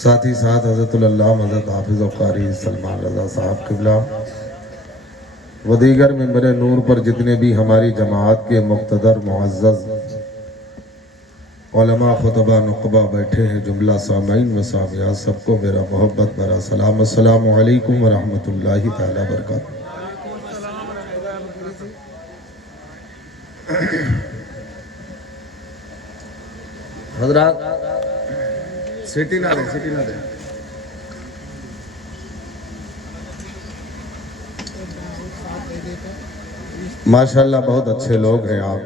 साथ ही साथ हज़रतुल्लाह हज़रत हाफिज़ क़ारी सलमान रज़ा साहब क़िबला व दीगर मेंबर नूर पर जितने भी हमारी जमात के मुक़्तदर मुअज़्ज़ज़ उलमा खुतबा नुक़बा बैठे हैं, जुमला सामीन व सामियात, सबको मेरा मोहब्बत भरा सलाम। अस्सलामु अलैकुम व रहमतुल्लाहि तआला बरकातहू। हज़रात सीटी ना दे। माशाअल्लाह बहुत अच्छे लोग हैं आप।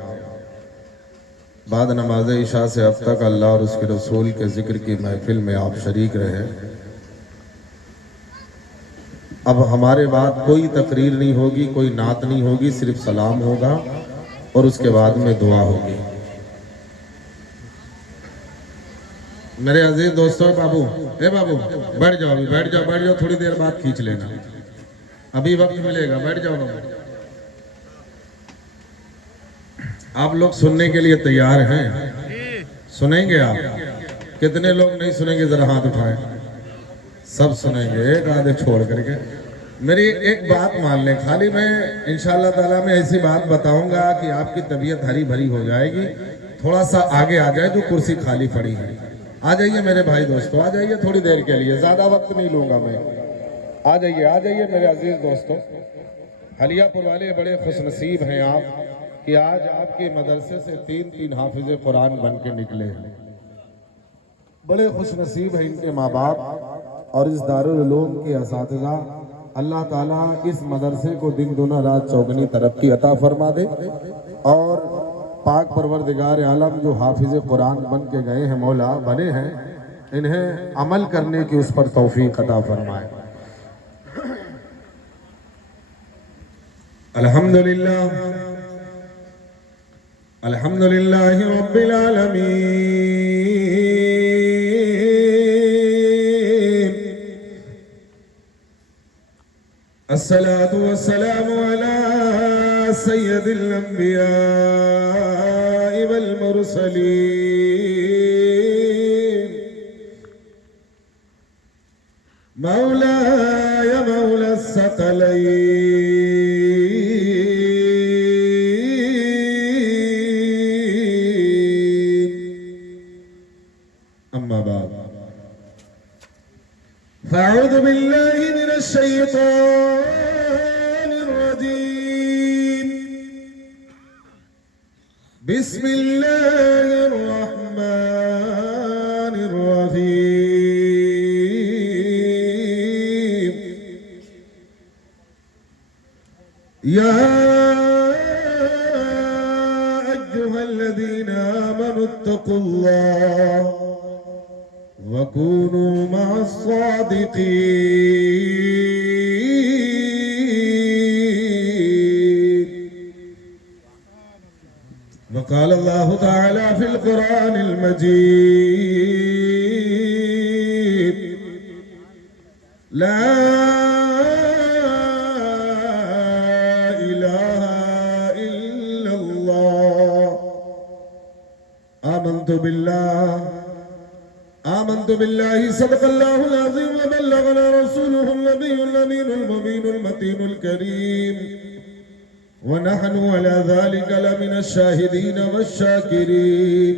बाद नमाज इशा से अब तक अल्लाह और उसके रसूल के ज़िक्र की महफिल में आप शरीक रहे। अब हमारे बाद कोई तकरीर नहीं होगी, कोई नात नहीं होगी, सिर्फ सलाम होगा और उसके बाद में दुआ होगी। मेरे अजीज दोस्तों, बाबू बैठ जाओ, थोड़ी देर बाद खींच लेना, अभी वक्त मिलेगा, बैठ जाओ। आप लोग सुनने के लिए तैयार हैं? सुनेंगे आप? कितने लोग नहीं सुनेंगे, जरा हाथ उठाएं। सब सुनेंगे, एक आधे छोड़ करके। मेरी एक बात मान लें, खाली मैं इंशाअल्लाह ताला में ऐसी बात बताऊंगा कि आपकी तबीयत हरी भरी हो जाएगी। थोड़ा सा आगे आ जाए, जो कुर्सी खाली पड़ी है आ जाइए मेरे भाई दोस्तों, आ जाइए थोड़ी देर के लिए, ज्यादा वक्त नहीं लूंगा मैं। आ जाइए मेरे अजीज दोस्तों। हलियापुर वाले बड़े खुशनसीब हैं आप कि आज आपके मदरसे से तीन हाफिज़े कुरान बन के निकले हैं। बड़े खुशनसीब हैं इनके माँ बाप और इस दारुल उलूम के असातिज़ा। अल्लाह ताला इस मदरसे को दिन दुना रात चौगनी तरक्की अता फरमा दे और पाक परवरदिगार आलम जो हाफिज़े कुरान बन के गए हैं, मौला बने हैं, इन्हें अमल करने की उस पर तौफीक अता फरमाए। अल्हम्दुलिल्लाह अल्हम्दुलिल्लाहि रब्बिल आलमीन। अस्सलातु वस्सलामु अला सय्यदिल अंबिया वल मुरसलीन। मौलाया मौला सकलैन। अम्मा बाद फ़अऊज़ु बिल्लाहि मिनश शैतानिर रजीम। बिस्मिल्लाहिर रहमानिर रहीम। या अय्युहल्लज़ीना आमनुत्तक़ुल्लाह वकूनू मअस्सादिक़ीन। वक़ाल अल्लाहु तआला फ़िल क़ुरानिल मजीद। ला इलाहा इल्लल्लाह। आमन्तु बिल्लाहि सदक़ल्लाहुल अज़ीम व बल्लगना रसूलुहुल नबियुल अमीनुल मुबीनुल मतीनुल करीम व नहनु अला ज़ालिका लमिनश शाहिदीन वश्शाकिरीन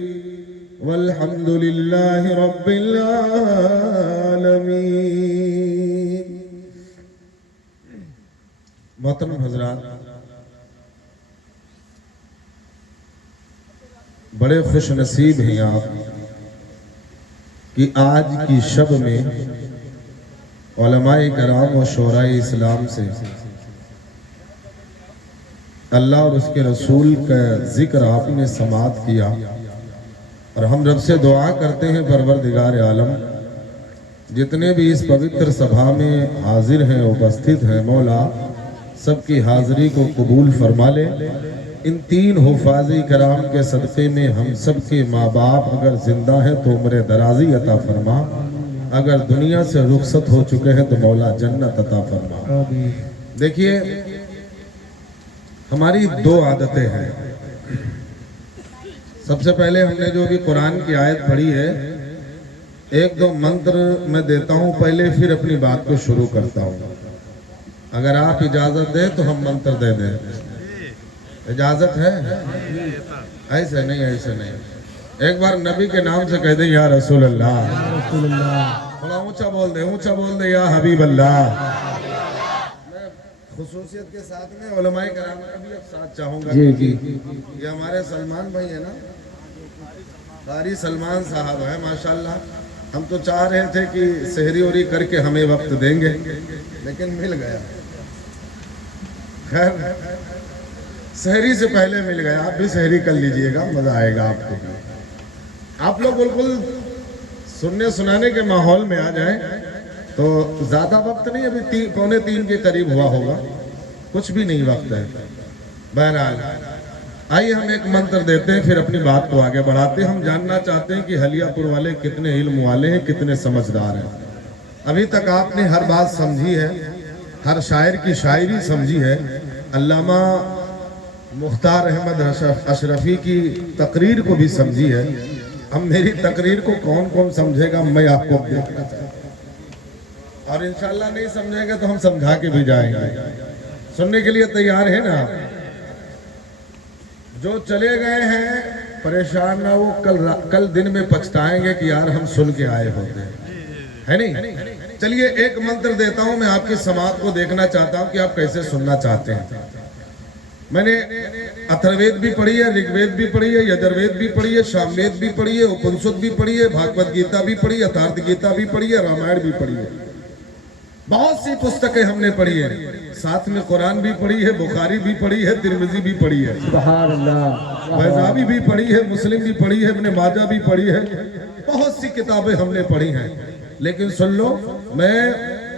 वल्हम्दुलिल्लाहि रब्बिल आलमीन। मोहतरम हज़रात, बड़े खुश नसीब हैं आप कि आज की शब में उलमाए कराम और शोराए इस्लाम से अल्लाह और उसके रसूल का जिक्र आपने समात किया और हम रब से दुआ करते हैं, परवरदिगार आलम जितने भी इस पवित्र सभा में हाजिर हैं, उपस्थित हैं, मौला सबकी हाजिरी को कबूल फरमा ले। इन तीन हुफ़ाज़े कराम के सदक़े में हम सब के माँ बाप अगर जिंदा हैं तो उम्र दराजी अता फरमा, अगर दुनिया से रुखसत हो चुके हैं तो मौला जन्नत अता फरमा। देखिए, हमारी दो आदतें हैं। सबसे पहले हमने जो भी कुरान की आयत पढ़ी है एक दो मंत्र मैं देता हूं पहले, फिर अपनी बात को शुरू करता हूं। अगर आप इजाजत दें तो हम मंत्र दे दें। इजाजत है? ऐसे नहीं, ऐसे नहीं। एक बार नबी के नाम से कह दे या रसूल अल्लाह। थोड़ा ऊंचा बोल दे, ऊंचा बोल दे, या हबीब अल्लाह। खुसूसियत के साथ में उलमाए कराम का भी अब साथ चाहूंगा कि ये हमारे सलमान भाई है ना, कारी सलमान साहब है माशाल्लाह। हम तो चाह रहे थे कि सहरी उरी करके हमें वक्त देंगे, लेकिन मिल गया। खैर सहरी से पहले मिल गया। आप भी सहरी कर लीजिएगा, मजा आएगा आपको। आप लोग बिल्कुल सुनने सुनाने के माहौल में आ जाएं तो ज्यादा वक्त नहीं, अभी 2:45 के करीब हुआ होगा, कुछ भी नहीं वक्त है। बहरहाल आइए हम एक मंत्र देते हैं, फिर अपनी बात को आगे बढ़ाते हैं। हम जानना चाहते हैं कि हलियापुर वाले कितने इल्म वाले हैं, कितने समझदार हैं। अभी तक आपने हर बात समझी है, हर शायर की शायरी समझी है। अल्लामा मुख्तार अहमद अशरफी की तकरीर को भी समझी है। अब मेरी तकरीर को कौन कौन समझेगा मैं आपको देखना चाहता हूं, और इंशाल्लाह नहीं समझेंगे तो हम समझा के भी जाएंगे। सुनने के लिए तैयार है ना? जो चले गए हैं परेशान ना वो कल दिन में पछताएंगे कि यार हम सुन के आए होते, है नहीं? चलिए एक मंत्र देता हूं, मैं आपकी समाज को देखना चाहता हूं कि आप कैसे सुनना चाहते हैं। मैंने अथर्ववेद भी पढ़ी है, ऋग्वेद भी पढ़ी है, यजुर्वेद भी पढ़ी है, सामवेद भी पढ़ी है, उपनिषद भी पढ़ी है, भागवत गीता भी पढ़ी है, अथार्थ गीता भी पढ़ी है, रामायण भी पढ़ी है। बहुत सी पुस्तकें हमने पढ़ी है, साथ में कुरान भी पढ़ी है, बुखारी भी पढ़ी है, तिरमिजी भी पढ़ी है, बैजाबी भी पढ़ी है, मुस्लिम भी पढ़ी है, इब्ने माजा भी पढ़ी है। बहुत सी किताबें हमने पढ़ी हैं। लेकिन सुन लो, मैं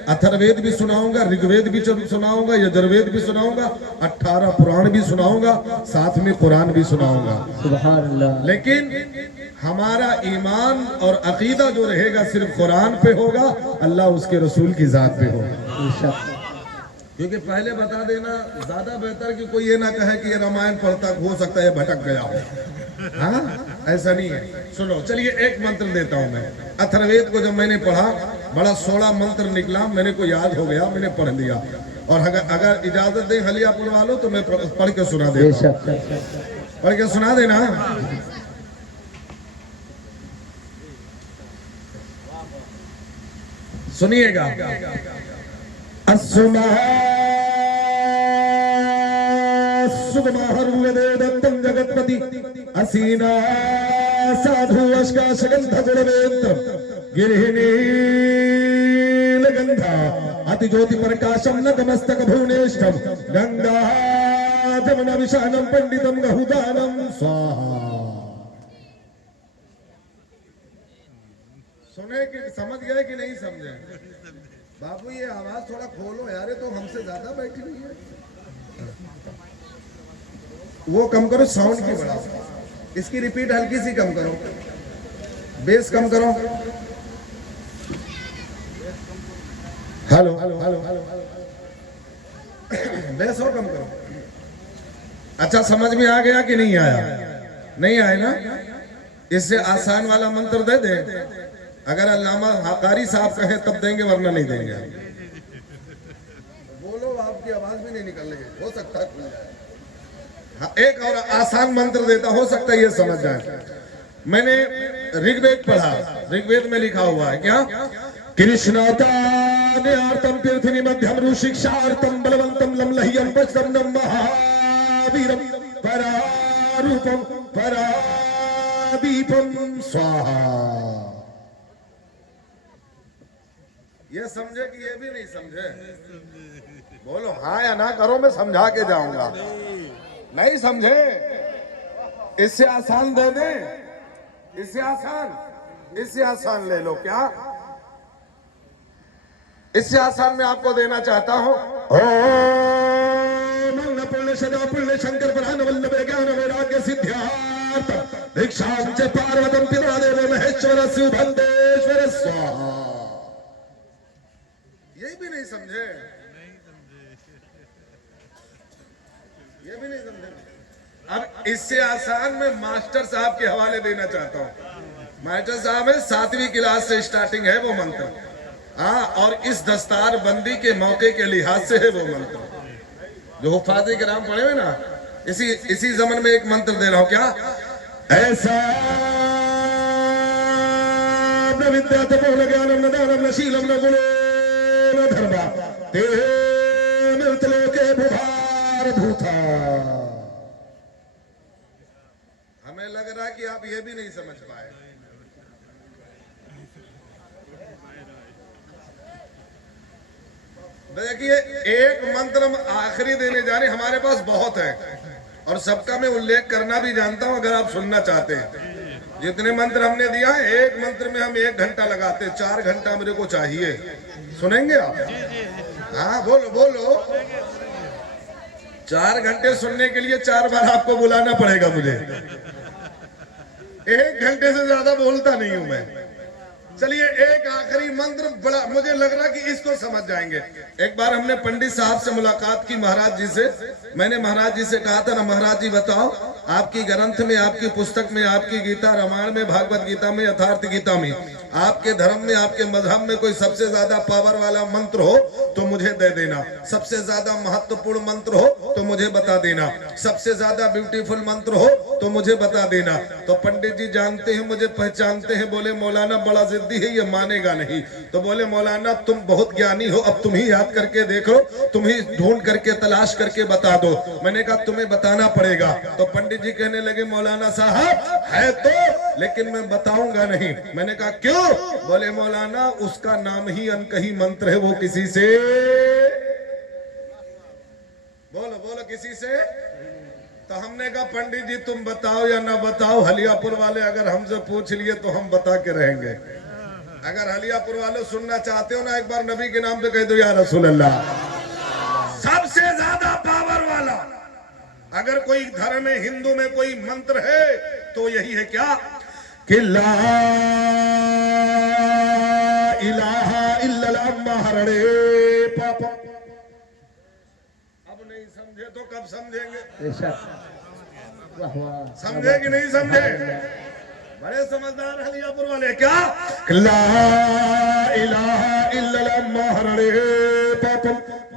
अथर्ववेद भी सुनाऊंगा, ऋग्वेद भी सुनाऊंगा, यजुर्वेद भी सुनाऊंगा, 18 पुराण भी सुनाऊंगा, साथ में कुरान भी सुनाऊंगा। सुभान अल्लाह। लेकिन हमारा ईमान और अकीदा जो रहेगा सिर्फ कुरान पे होगा, अल्लाह उसके रसूल की जात पे होगा। क्योंकि पहले बता देना ज्यादा बेहतर कि कोई ये ना कहे कि ये रामायण पढ़ता हो सकता है भटक गया हो। हाँ, ऐसा नहीं है। सुनो, चलिए एक मंत्र देता हूं मैं। अथर्ववेद को जब मैंने पढ़ा, बड़ा 16 मंत्र निकला, मेरे को याद हो गया, मैंने पढ़ लिया। और अगर इजाजत दें हलियापुर वालों तो मैं पढ़ के सुना देता हूं। पढ़ के सुना देना। सुनिएगा। सुगमाहरुदत्तं जगत्पति असीना साधु अश्काशगंध गुणवेत्र गिरिनीलगंधा अतिज्योति प्रकाशम नतमस्तक भुवनेष्ठम गंगा जमुना विशानम पंडितम गहुदानम स्वाहा। सुने कि समझ गए कि नहीं समझे? बाबू ये आवाज थोड़ा खोलो यार, तो हमसे ज्यादा बैठी हुई है। वो कम करो, साउंड की बढ़ाओ, इसकी रिपीट हल्की सी कम करो, बेस कम करो। हेलो हेलो हेलो बेस और कम करो। अच्छा समझ में आ गया कि नहीं आया? नहीं आया ना? इससे आसान वाला मंत्र दे दे। अगर अल्लामा कारी साहब कहे तब देंगे, वरना नहीं देंगे। बोलो, आपकी आवाज भी नहीं निकल रही है, हो सकता है। हाँ, एक और आसान मंत्र देता, हो सकता है ये समझ जाए। मैंने ऋग्वेद पढ़ा, ऋग्वेद में लिखा हुआ है क्या? कृष्णातार्तम पृथ्वी मध्यम ऋषिक्षार्तम बलवंतम लमलह्यम वज्रम महावीरम परारूपम परादीपम स्वाहा। ये समझे कि ये भी नहीं समझे? बोलो हाँ या ना करो, मैं समझा के जाऊंगा। नहीं समझे? इससे आसान दे दे, इससे आसान ले लो। क्या इससे आसान मैं आपको देना चाहता हूं? ओम पुण्य सदा पुण्य शंकर प्रधान वल्लभ ज्ञान वैराग्य सिद्ध्यार्थ दीक्षां च पार्वतम पिता देव महेश्वर शिवभंदेश्वर स्वाहा। ये भी नहीं समझे? ये भी नहीं समझे? अब इससे आसान मैं मास्टर साहब के हवाले देना चाहता हूं। मास्टर साहब है 7वीं क्लास से स्टार्टिंग है वो मंत्र। हाँ, और इस दस्तार बंदी के मौके के लिहाज से है वो मंत्र जो हुफ़ाज़े किराम पढ़े हुए ना। इसी जमन में एक मंत्र दे रहा हूं, क्या ऐसा न विद्या तपो न ज्ञानम न दानम न शीलम न गुणो न धर्मा ते मृतलोके बुभार भूता। हमें लग रहा कि आप ये भी नहीं समझ पाए। देखिए, एक मंत्र हम आखिरी देने जा रहे, हमारे पास बहुत है और सबका मैं उल्लेख करना भी जानता हूं अगर आप सुनना चाहते हैं। जितने मंत्र हमने दिया है, एक मंत्र में हम 1 घंटा लगाते, 4 घंटा मेरे को चाहिए। सुनेंगे आप? हाँ, बोलो बोलो। 4 घंटे सुनने के लिए 4 बार आपको बुलाना पड़ेगा मुझे। 1 घंटे से ज्यादा बोलता नहीं हूं मैं। चलिए, एक आखिरी मंत्र, बड़ा मुझे लग रहा कि इसको समझ जाएंगे। एक बार हमने पंडित साहब से मुलाकात की, महाराज जी से। मैंने महाराज जी से कहा था ना, महाराज जी बताओ, आपकी ग्रंथ में, आपकी पुस्तक में, आपकी गीता रामायण में, भागवत गीता में, यथार्थ गीता में, आपके धर्म में, आपके मजहब में कोई सबसे ज्यादा पावर वाला मंत्र हो तो मुझे दे देना। सबसे ज्यादा महत्वपूर्ण मंत्र हो तो मुझे बता देना। सबसे ज्यादा ब्यूटीफुल मंत्र हो तो मुझे बता देना। तो पंडित जी जानते हैं, मुझे पहचानते हैं, बोले मौलाना बड़ा जिद्दी है, ये मानेगा नहीं। तो बोले मौलाना तुम बहुत ज्ञानी हो, अब तुम ही याद करके देखो, तुम ही ढूंढ करके तलाश करके बता दो। मैंने कहा तुम्हें बताना पड़ेगा। तो पंडित जी कहने लगे मौलाना साहब है तो, लेकिन मैं बताऊंगा नहीं। मैंने कहा क्यों? बोले मौलाना उसका नाम ही अनकही मंत्र है, वो किसी से, बोलो बोलो, किसी से। तो हमने कहा पंडित जी तुम बताओ या ना बताओ, हलियापुर वाले अगर हमसे पूछ लिए तो हम बता के रहेंगे। अगर हलियापुर वाले सुनना चाहते हो ना, एक बार नबी के नाम पे कह दो या रसूल अल्लाह। सबसे ज्यादा पावर वाला अगर कोई धर्म में, हिंदू में कोई मंत्र है तो यही है, क्या कि ला इलाहा इल्लल्लाह महरणे पाप। अब नहीं समझे तो कब समझेंगे? समझे कि नहीं समझे? बड़े समझदार हलियापुर वाले, क्या ला इलाहा इल्लल्लाह महरणे पाप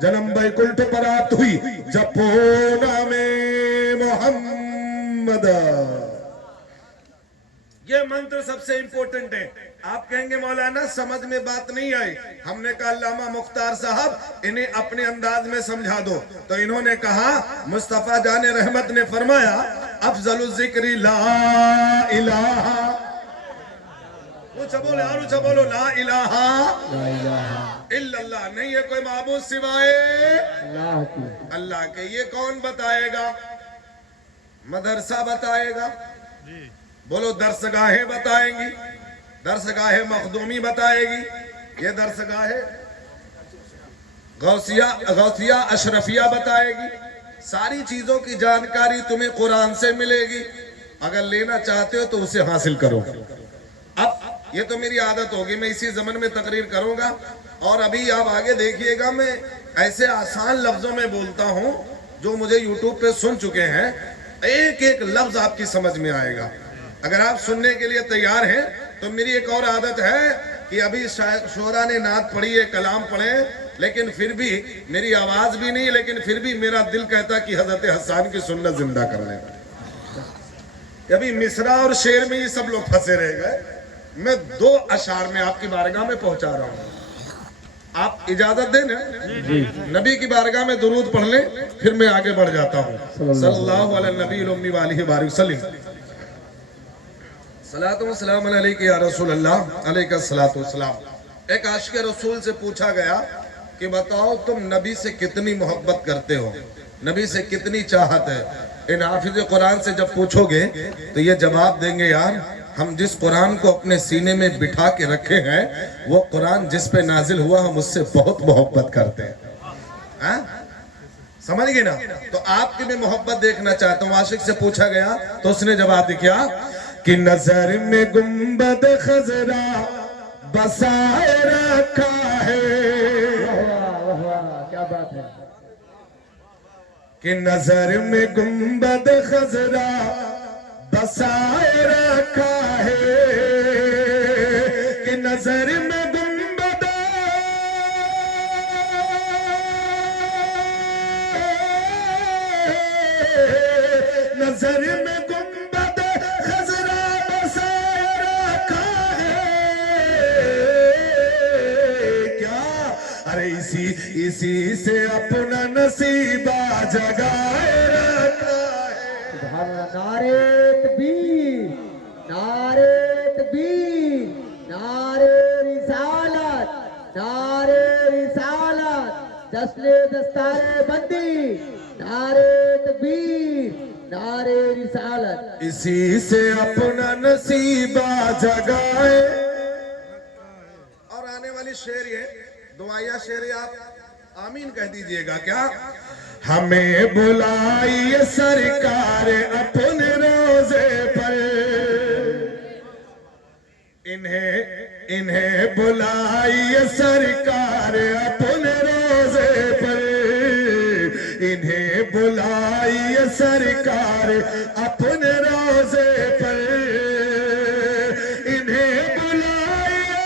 जन्म बैकुंठ प्राप्त हुई जपो नामे मोहम्मद। ये मंत्र सबसे इंपॉर्टेंट है। आप कहेंगे मौलाना समझ में बात नहीं आई। हमने कहा अल्लामा मुख्तार साहब इन्हें अपने अंदाज में समझा दो। तो इन्होंने कहा, मुस्तफा जाने रहमत ने फरमाया अफजलुल जिक्री ला इलाहा, बोलो यार ऊंचा बोलो, ला इलाहा इल्लल्लाह, नहीं है कोई माबूद सिवाय अल्लाह के। ये कौन बताएगा? मदरसा बताएगा, बोलो दरसगाहें बताएंगी, दरसगाहें मखदूमी बताएगी, ये दरसगाहें गौसिया अशरफिया बताएगी। सारी चीजों की जानकारी तुम्हें कुरान से मिलेगी। अगर लेना चाहते हो तो उसे हासिल करो। अब ये तो मेरी आदत होगी, मैं इसी जमन में तकरीर करूंगा और अभी आप आगे देखिएगा, मैं ऐसे आसान लफ्जों में बोलता हूं जो मुझे यूट्यूब पे सुन चुके हैं। एक एक लफ्ज आपकी समझ में आएगा। अगर आप सुनने के लिए तैयार हैं तो मेरी एक और आदत है कि अभी शोरा ने नात पढ़ी है, कलाम पढ़े, लेकिन फिर भी मेरी आवाज भी नहीं, लेकिन फिर भी मेरा दिल कहता कि हजरत हसन की सुन्नत जिंदा कर ले। अभी मिसरा और शेर में ये सब लोग फंसे रह गए। मैं 2 अशार में आपकी बारगाह में पहुंचा रहा हूं, आप इजाजत दें ना? नबी की बारगाह में दुरूद पढ़ लें, फिर मैं आगे बढ़ जाता हूं। सल्लल्लाहु अलैहि नबी उम्मी वालिहि बारिक सल्लम। सलातो व सलाम अलैका या रसूल अल्लाह अलैका सलातो व सलाम। एक आशिक रसूल से पूछा गया कि बताओ तुम नबी से कितनी मोहब्बत करते हो, नबी से कितनी चाहत है। इन हाफिज कुरान से जब पूछोगे तो ये जवाब देंगे, यार हम जिस कुरान को अपने सीने में बिठा के रखे हैं, वो कुरान जिस पे नाजिल हुआ, हम उससे बहुत मोहब्बत करते हैं। समझ गए ना? तो आपकी भी मोहब्बत देखना चाहता हूँ। आशिक से पूछा गया तो उसने जवाब दिया कि नजर में गुंबद खजरा बसाए रखा है। क्या बात है कि नजर में गुंबद खजरा बसाए रखा है, नजर में गुंबद खजरा बसाए रखा है क्या, अरे इसी से अपना नसीबा जगाए रखा है। नारे तकबीर, नारे तकबीर, नारे रिसालत, नारे रिसालत, जश्न दस्तारे बंदी, नारे तकबीर, नारे रिसालत। इसी से अपना नसीबा जगाए। और आने वाली शेर ये दुआया शेर आप आमीन कह दीजिएगा क्या। हमें बुलाइए सरकार अपने रोजे पर, इन्हें बुलाइए सरकार अपने रोजे पर, इन्हें बुलाइए सरकार अपने रोजे पर, इन्हें बुलाइए,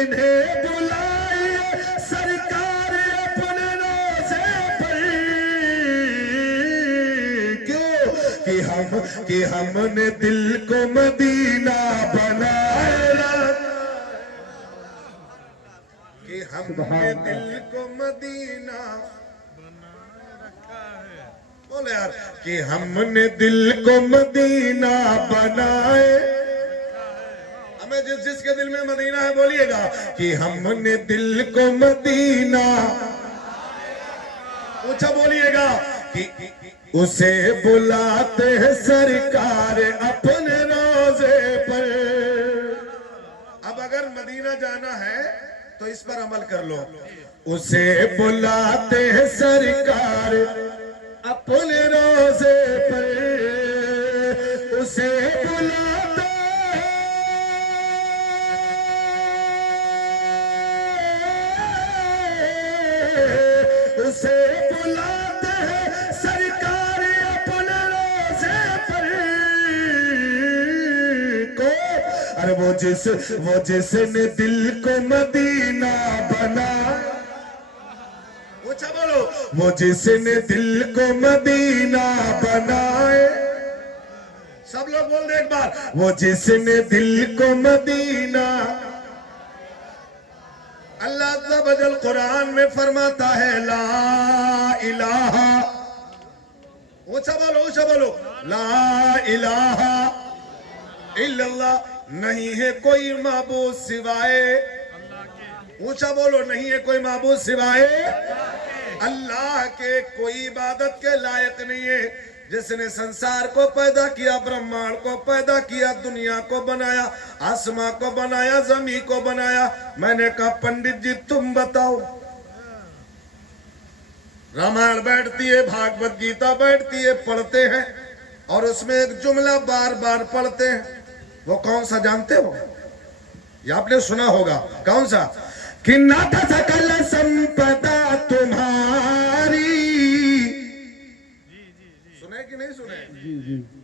इन्हें बुलाइए सरकार अपने रोजे पर। क्यों कि हमने दिल को मदीना बनाया, कि हमने दिल को मदीना बोले यार, कि हमने दिल को मदीना बनाए। हमें जिसके दिल में मदीना है बोलिएगा कि हमने दिल को मदीना, ऊंचा बोलिएगा कि उसे बुलाते हैं सरकार अपने रोजे पर। अब अगर मदीना जाना है तो इस पर अमल कर लो। उसे बुलाते हैं सरकार अपने रोजे पर, उसे बुलाते, उसे बुलाते हैं सरकार अपने रोजे पर को। अरे वो जिसने दिल को मदीना बना, ऊंचा बोलो, वो जिसने दिल को मदीना बनाए। सब लोग बोल दे एक बार, वो जिसने दिल को मदीना। अल्लाह अज़्ज़ा वजल कुरान में फरमाता है ला इलाहा, ऊंचा बोलो, ला इलाहा इल्लल्लाह, नहीं है कोई माबूद सिवाय, ऊंचा बोलो, नहीं है कोई माबूद सिवाय अल्लाह के, कोई इबादत के लायक नहीं है। जिसने संसार को पैदा किया, ब्रह्मांड को पैदा किया, दुनिया को बनाया, आसमां को बनाया, जमीन को बनाया। मैंने कहा पंडित जी तुम बताओ, रामायण बैठती है, भागवत गीता बैठती है, पढ़ते हैं और उसमें एक जुमला बार बार पढ़ते हैं, वो कौन सा जानते हो? ये आपने सुना होगा, कौन सा? कि नाथ सकल संपदा तुम्हारी, सुने कि नहीं सुने?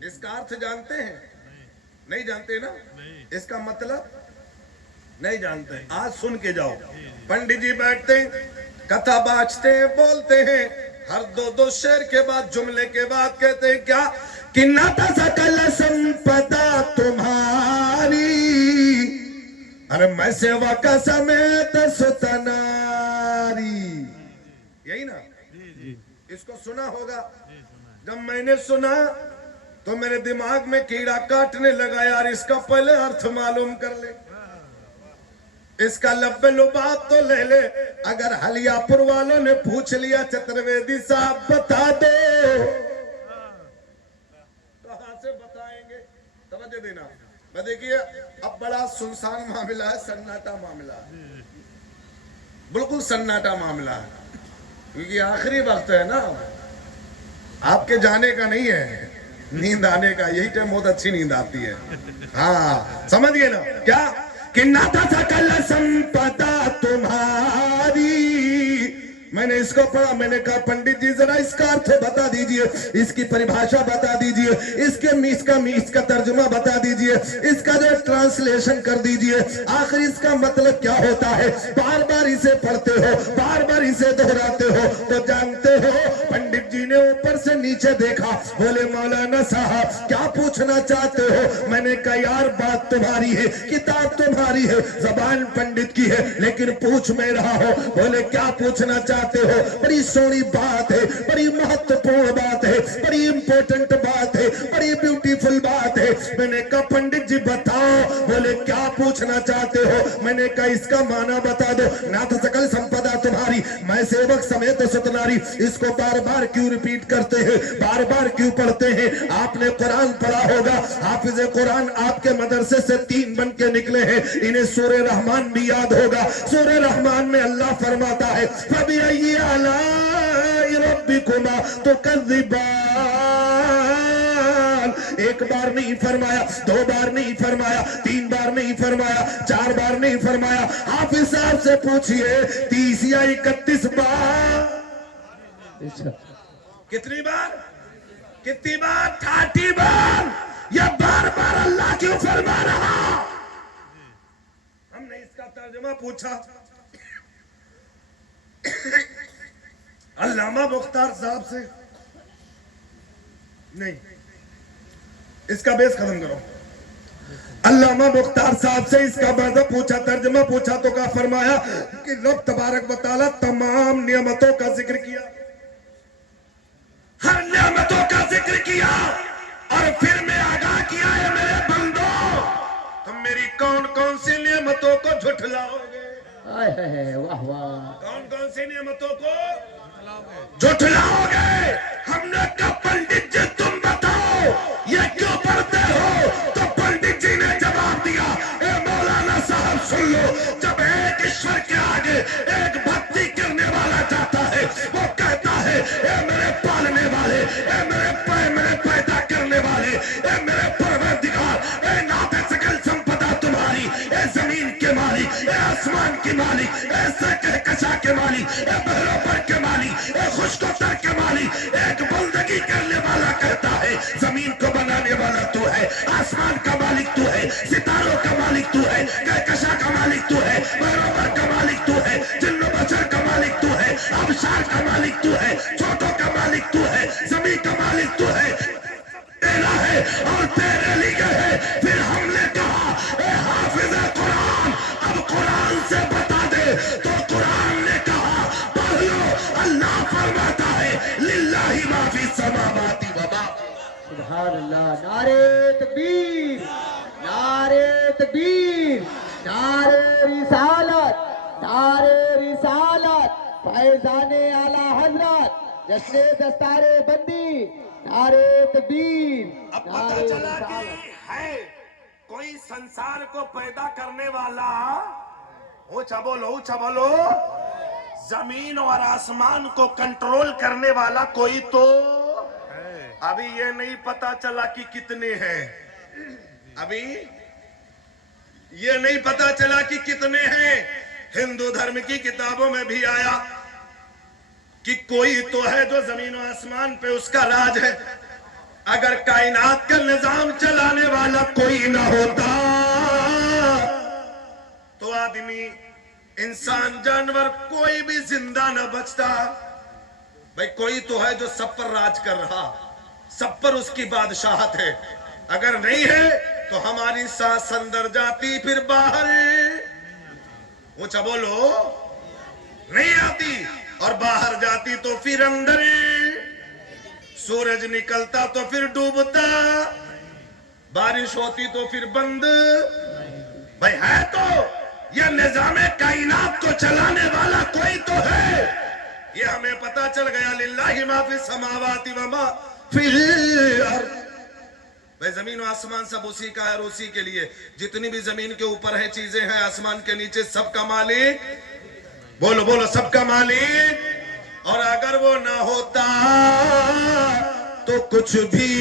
इसका अर्थ जानते हैं? नहीं जानते ना? इसका मतलब नहीं जानते। आज सुन के जाओ। पंडित जी बैठते हैं, कथा बाँचते हैं, बोलते हैं, हर दो शेर के बाद, जुमले के बाद कहते हैं क्या? कि नाथ सकल संपदा तुम्हारी, अरे मैं सेवा का समेत सुतनारी, यही ना? इसको सुना होगा। जब मैंने सुना तो मेरे दिमाग में कीड़ा काटने लगा, यार इसका पहले अर्थ मालूम कर ले, इसका लब्बे लुबाब तो ले ले। अगर हलियापुर वालों ने पूछ लिया चतुर्वेदी साहब बता दो, कहां से बताएंगे? तवज्जो देना। मैं देखिए अब बड़ा सुनसान मामला है, सन्नाटा मामला है, बिल्कुल सन्नाटा मामला है, क्योंकि आखिरी वक्त है ना, आपके जाने का नहीं है, नींद आने का। यही टाइम बहुत अच्छी नींद आती है। हाँ समझ गए ना? क्या कि नाथ सकल संपदा तुम्हारी, मैंने इसको पढ़ा, मैंने कहा पंडित जी जरा इसका अर्थ बता दीजिए, इसकी परिभाषा बता दीजिए, इसका तर्जुमा बता दीजिए, इसका जो ट्रांसलेशन कर दीजिए, आखिर इसका मतलब क्या होता है। बार बार इसे पढ़ते हो, बार बार इसे दोहराते हो, तो जानते हो पंडित जी ने ऊपर से नीचे देखा, बोले मौलाना साहब क्या पूछना चाहते हो। मैंने कहा यार बात तुम्हारी है, किताब तुम्हारी है, जबान पंडित की है, लेकिन पूछ मैं रहा हो। बोले क्या पूछना चाहते हो। बड़ी सोनी बात है, बड़ी महत्वपूर्ण बात है, बड़ी इंपॉर्टेंट बात है, बड़ी ब्यूटीफुल बात है। मैंने कहा पंडित जी बताओ। बोले क्या पूछना चाहते हो। मैंने कहा इसका माना बता दो। नाथ सकल संपदा तुम्हारी, मैं सेवक समेत सतनारी। इसको बार बार क्यों रिपीट करते हैं, बार बार क्यों पढ़ते हैं। आपने कुरान पढ़ा होगा, हाफिज कुरान आपके मदरसे से 3 बन के निकले हैं, इन्हें सूरे रहमान भी याद होगा। सूरे रहमान में अल्लाह फरमाता है फबिअय्यि आलाइ रब्बिकुमा तुकज़्ज़िबान। एक बार नहीं फरमाया, 2 बार नहीं फरमाया, 3 बार नहीं फरमाया, 4 बार नहीं फरमाया। हाफिज साहब से पूछिए 30 या 31 बार। कितनी बार, कितनी बार, 30 बार। यह बार बार अल्लाह क्यों फरमा रहा। हमने इसका तर्जुमा पूछा अल्लामा मुख्तार साहब से, नहीं इसका बेस खत्म करो। अल्लामा मुख्तार साहब से इसका मतलब पूछा, तर्जुमा पूछा, तो क्या फरमाया कि रब तबारक व तआला तमाम नियमतों का जिक्र किया, हर नियमतों का जिक्र किया, और फिर मैं आगाह किया है मेरे बंदो तुम मेरी कौन कौन सी नियमतों को झुठलाओगे। वाह वाह, कौन कौन सी नियमतों को झुठलाओगे। हमने कहा पंडित जी तुम बताओ ये क्यों पढ़ते हो। तो पंडित जी ने जवाब दिया ए मौलाना साहब सुन लो, जब एक ईश्वर के आगे एक भक्ति करने वाला जाता है, वो कहता है ए मेरे पालने वाले, ए मेरे पैदा करने वाले, ए मेरे परवरदिगार, ए नाथ सकल संपदा तुम्हारी, ए जमीन के मालिक, ए आसमान के मालिक, ए कहकशा के मालिक, ए बहरों पर के मालिक, ए खुशकोतर के मालिक। एक बंदगी करने वाला कहता है जमीन को बनाने वाला तू है, आसमान का मालिक तू है, सितारों का मालिक तू है, कहकशा का मालिक तू है, बहरों पर का मालिक तू है, जिन्नो बशर का मालिक तू है, अबशार का मालिक तू है, छोटों का मालिक तू है, जमीन का मालिक तू है, तेरा है और तेरे लिए है। फिर हमने कहा ए हाफिज कुरान अब कुरान से बता दे। तो कुरान ने कहा पढ़ लो, अल्लाह फरमाता है लिल्लाहि मा फी समावाति व मा। सुभान अल्लाह। नारे तकबीर, नारे तकबीर, नारे रिसालत, नारे रिसालत, फैजाने आला हजरत, जश्न दस्तारे बंदी, नारे तकबीर। अब पता चला कि है कोई संसार को पैदा करने वाला। ऊंचा बोलो, ऊंचा बोलो। जमीन और आसमान को कंट्रोल करने वाला कोई तो अभी ये नहीं पता चला कि कितने हैं। अभी ये नहीं पता चला कि कितने हैं। हिंदू धर्म की किताबों में भी आया कि कोई तो है जो जमीन और आसमान पे उसका राज है। अगर कायनात का निजाम चलाने वाला कोई ना होता तो आदमी, इंसान, जानवर कोई भी जिंदा न बचता। भाई कोई तो है जो सब पर राज कर रहा, सब पर उसकी बादशाहत है। अगर नहीं है तो हमारी सांस अंदर जाती फिर बाहर, ऊंचा बोलो, नहीं आती, और बाहर जाती तो फिर अंदर। सूरज निकलता तो फिर डूबता, बारिश होती तो फिर बंद। भाई है तो यह निजामे कायनात को चलाने वाला कोई तो है। ये हमें पता चल गया लिल्लाहि मा फिस समावाति व मा फिल अर्द। भाई जमीन और आसमान सब उसी का है और उसी के लिए। जितनी भी जमीन के ऊपर है चीजें हैं, आसमान के नीचे, सबका मालिक, बोलो बोलो, सबका मालिक। और अगर वो ना होता तो कुछ भी।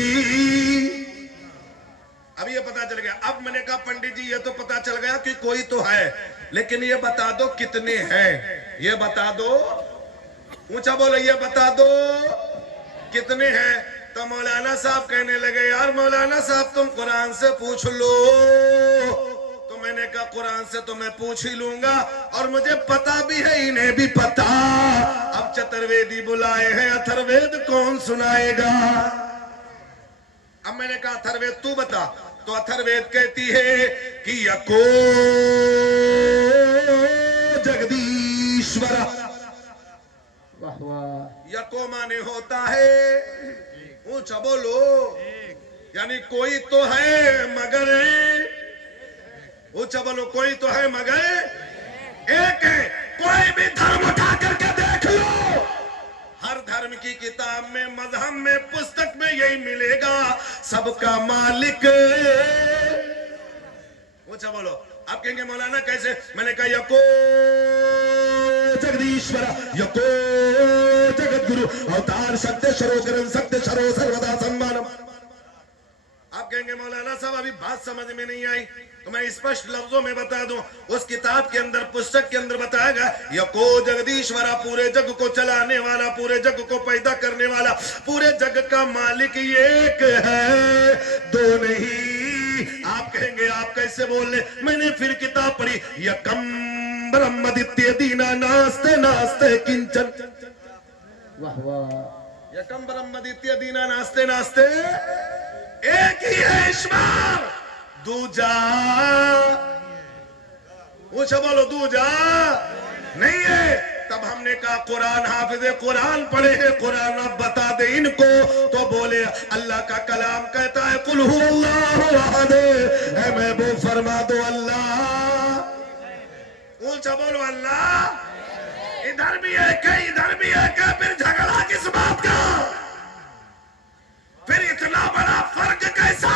अब ये पता चल गया। अब मैंने कहा पंडित जी ये तो पता चल गया कि कोई तो है, लेकिन ये बता दो कितने हैं, ये बता दो ऊंचा बोलो, ये बता दो कितने हैं। तो मौलाना साहब कहने लगे, यार मौलाना साहब तुम कुरान से पूछ लो। तो मैंने कहा कुरान से तो मैं पूछ ही लूंगा, और मुझे पता भी है, इन्हें भी पता। अब चतुर्वेदी बुलाए हैं, अथर्वेद कौन सुनाएगा। अब मैंने कहा अथर्वेद तू बता। तो अथर्वेद कहती है कि यको जगदीश्वर। वाह वाह। यको माने होता है, ऊंचा बोलो, यानी कोई तो है मगर, ऊंचा बोलो, कोई तो है मगर एक है। कोई भी धर्म उठा करके देख लो, हर धर्म की किताब में, मजहब में, पुस्तक में यही मिलेगा, सबका मालिक। ऊंचा बोलो। आप कहेंगे मौलाना कैसे। मैंने कहा यको जगदीश्वर, यको जगत गुरु, अवतार सत्य शरो करन सत्य शरो सर्वदा सम्मानम। आप कहेंगे मौलाना साहब अभी बात समझ में नहीं आई, तो मैं स्पष्ट लफ्जों में बता दूं। उस किताब के अंदर, पुस्तक के अंदर बताया गया, यको जगदीश्वरा, पूरे जग को चलाने वाला, पूरे जग को पैदा करने वाला, पूरे जग का मालिक एक है, दो नहीं। आप कहेंगे आप कैसे बोल रहे। मैंने फिर किताब पढ़ी, यकम ब्रह्मदित्य दीना नास्ते नास्ते किंचन। वाह वाह। यकम ब्रह्मदित्य दीना नास्ते नास्ते, एक ही है ईश्वर, दूजा, ऊंचा बोलो, दूजा नहीं है। तब हमने कहा कुरान हाफिज़े कुरान पढ़े हैं, कुरान अब बता दे इनको। तो बोले अल्लाह का कलाम कहता है कुल हु अल्लाहु अहद, ऐ महबूब फरमा दो अल्लाह। ऊंचा बोलो अल्लाह। इधर भी एक है, इधर भी एक है, फिर झगड़ा किस बात का। फिर इतना बड़ा फर्क कैसा।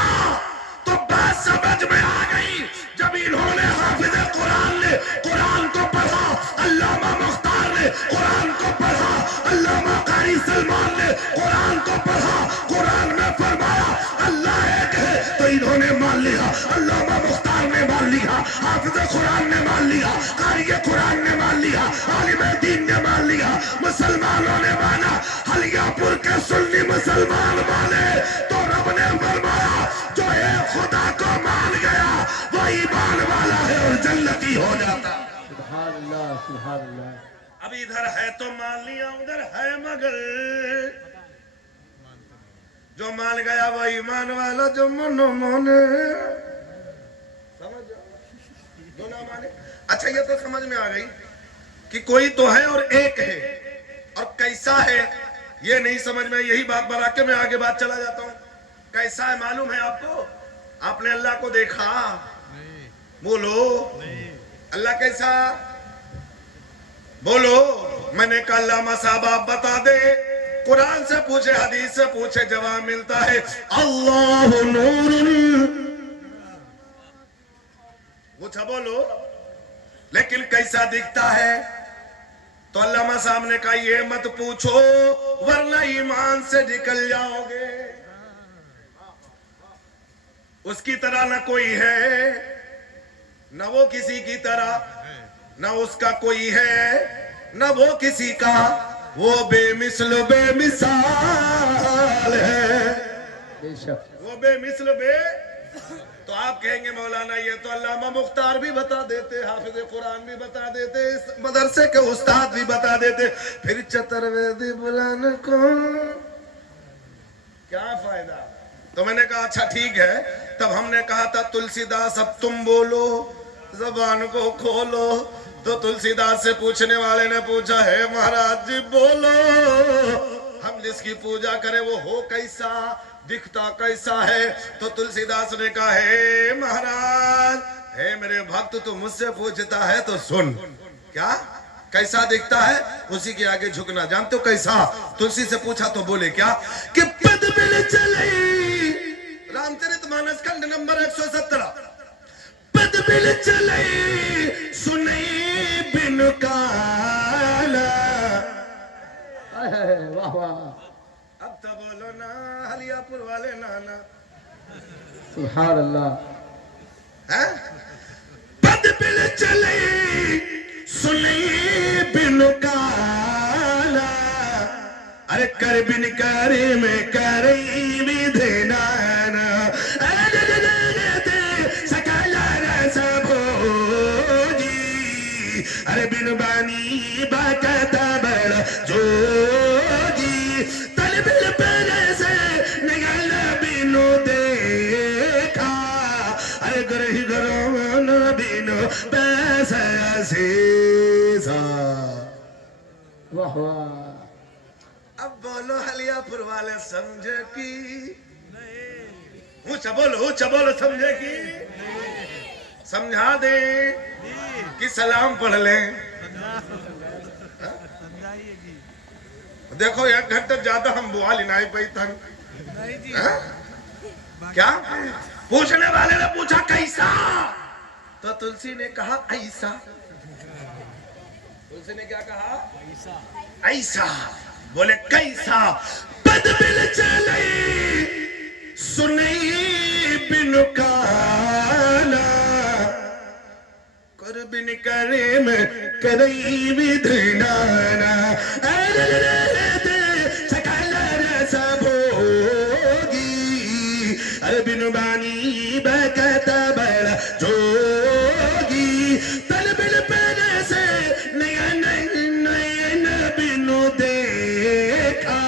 तो बात समझ में आ गई जब इन्होंने हाफिज़ कुरान ने कुरान को पढ़ा, अल्लामा मुख्तार ने कुरान को पढ़ा, अल्लामा कारी सलमान ने कुरान को पढ़ा। कुरान में फरमाया अल्लाह एक है, तो इन्होंने मान लिया। अल्लामा मुख्तार ने मान लिया, हाफिज़ कुरान ने मान लिया, कारी कुरान ने मान लिया, आलिम दीन ने मान लिया, मुसलमानों ने माना। हलियापुर के सुन्नी मुसलमान माने। तो रब ने फरमाया जो एक खुदा को मान गया वो ईमान वाला है और जन्नती हो जाता। सुभान अल्लाह, सुभान अल्लाह। अब इधर है तो मान लिया, उधर है मगर जो मान गया वो ईमान वाला, जो मनो मोने। समझ दोनों माने। अच्छा ये तो समझ में आ गई कि कोई तो है और एक है, और कैसा है ये नहीं समझ में। यही बात बना के मैं आगे बात चला जाता हूं। कैसा है मालूम है आपको। आपने अल्लाह को देखा, बोलो अल्लाह कैसा, बोलो। मैंने कहा अल्लामा साहब आप बता दे। कुरान से पूछे, हदीस से पूछे, जवाब मिलता है अल्लाह नूर। पूछा बोलो, लेकिन कैसा दिखता है। तो अल्लामा साहब ने कहा ये मत पूछो वरना ईमान से निकल जाओगे। उसकी तरह न कोई है, न वो किसी की तरह, न उसका कोई है, न वो किसी का। वो बेमिसल बेमिसाल है, बेशक वो बेमिसल बे। तो आप कहेंगे मौलाना ये तो अल्लामा मुख्तार भी बता देते, हाफिज़ कुरान भी बता देते, इस मदरसे के उस्ताद भी बता देते, फिर चतुर्वेदी बुलाने को क्या फायदा। तो मैंने कहा अच्छा ठीक है। तब हमने कहा था तुलसीदास अब तुम बोलो, जबान को खोलो। तो तुलसीदास से पूछने वाले ने पूछा है महाराज जी बोलो, हम जिसकी पूजा करें वो हो कैसा, दिखता कैसा है। तो तुलसीदास ने कहा है महाराज, है मेरे भक्त तू मुझसे पूछता है तो सुन। क्या कैसा दिखता है, उसी के आगे झुकना। जानते हो कैसा। तुलसी से पूछा तो बोले क्या कि पद मिल चले, रामचरितमानस खंड नंबर 117, पद मिल चले सुने बिन काला। वाह वाह। अब तो बोलो ना हलियापुर वाले नाना। सुभान अल्लाह। है पद मिल चले सुने बिन काला, अरे कर बिन करे में करई विधेनान सकल रस भोजी अरे बिन बानी बकत बड़ जोगी तल बिल पर से निगल बिनु देखा अरे ग्रही गरौन बिनु पैसा से वाह वाह। अब बोलो हलियापुर वाले समझे कि ऊंचा बोलो समझे कि समझा दे कि सलाम पढ़ ले। देखो 1 घंटे ज्यादा हम बुआ लिनाई पाई थन क्या पूछने वाले ने पूछा कैसा तो तुलसी ने कहा ऐसा। तुलसी ने क्या कहा ऐसा। बोले कैसा बदबिल चले सुनई बिनु काला कर बिन करे में करई विधनाना सकल रस भोगी अरे बिनु बानी बकत बड़ जोगी तल बिल पर से नयन नयन बिनु देखा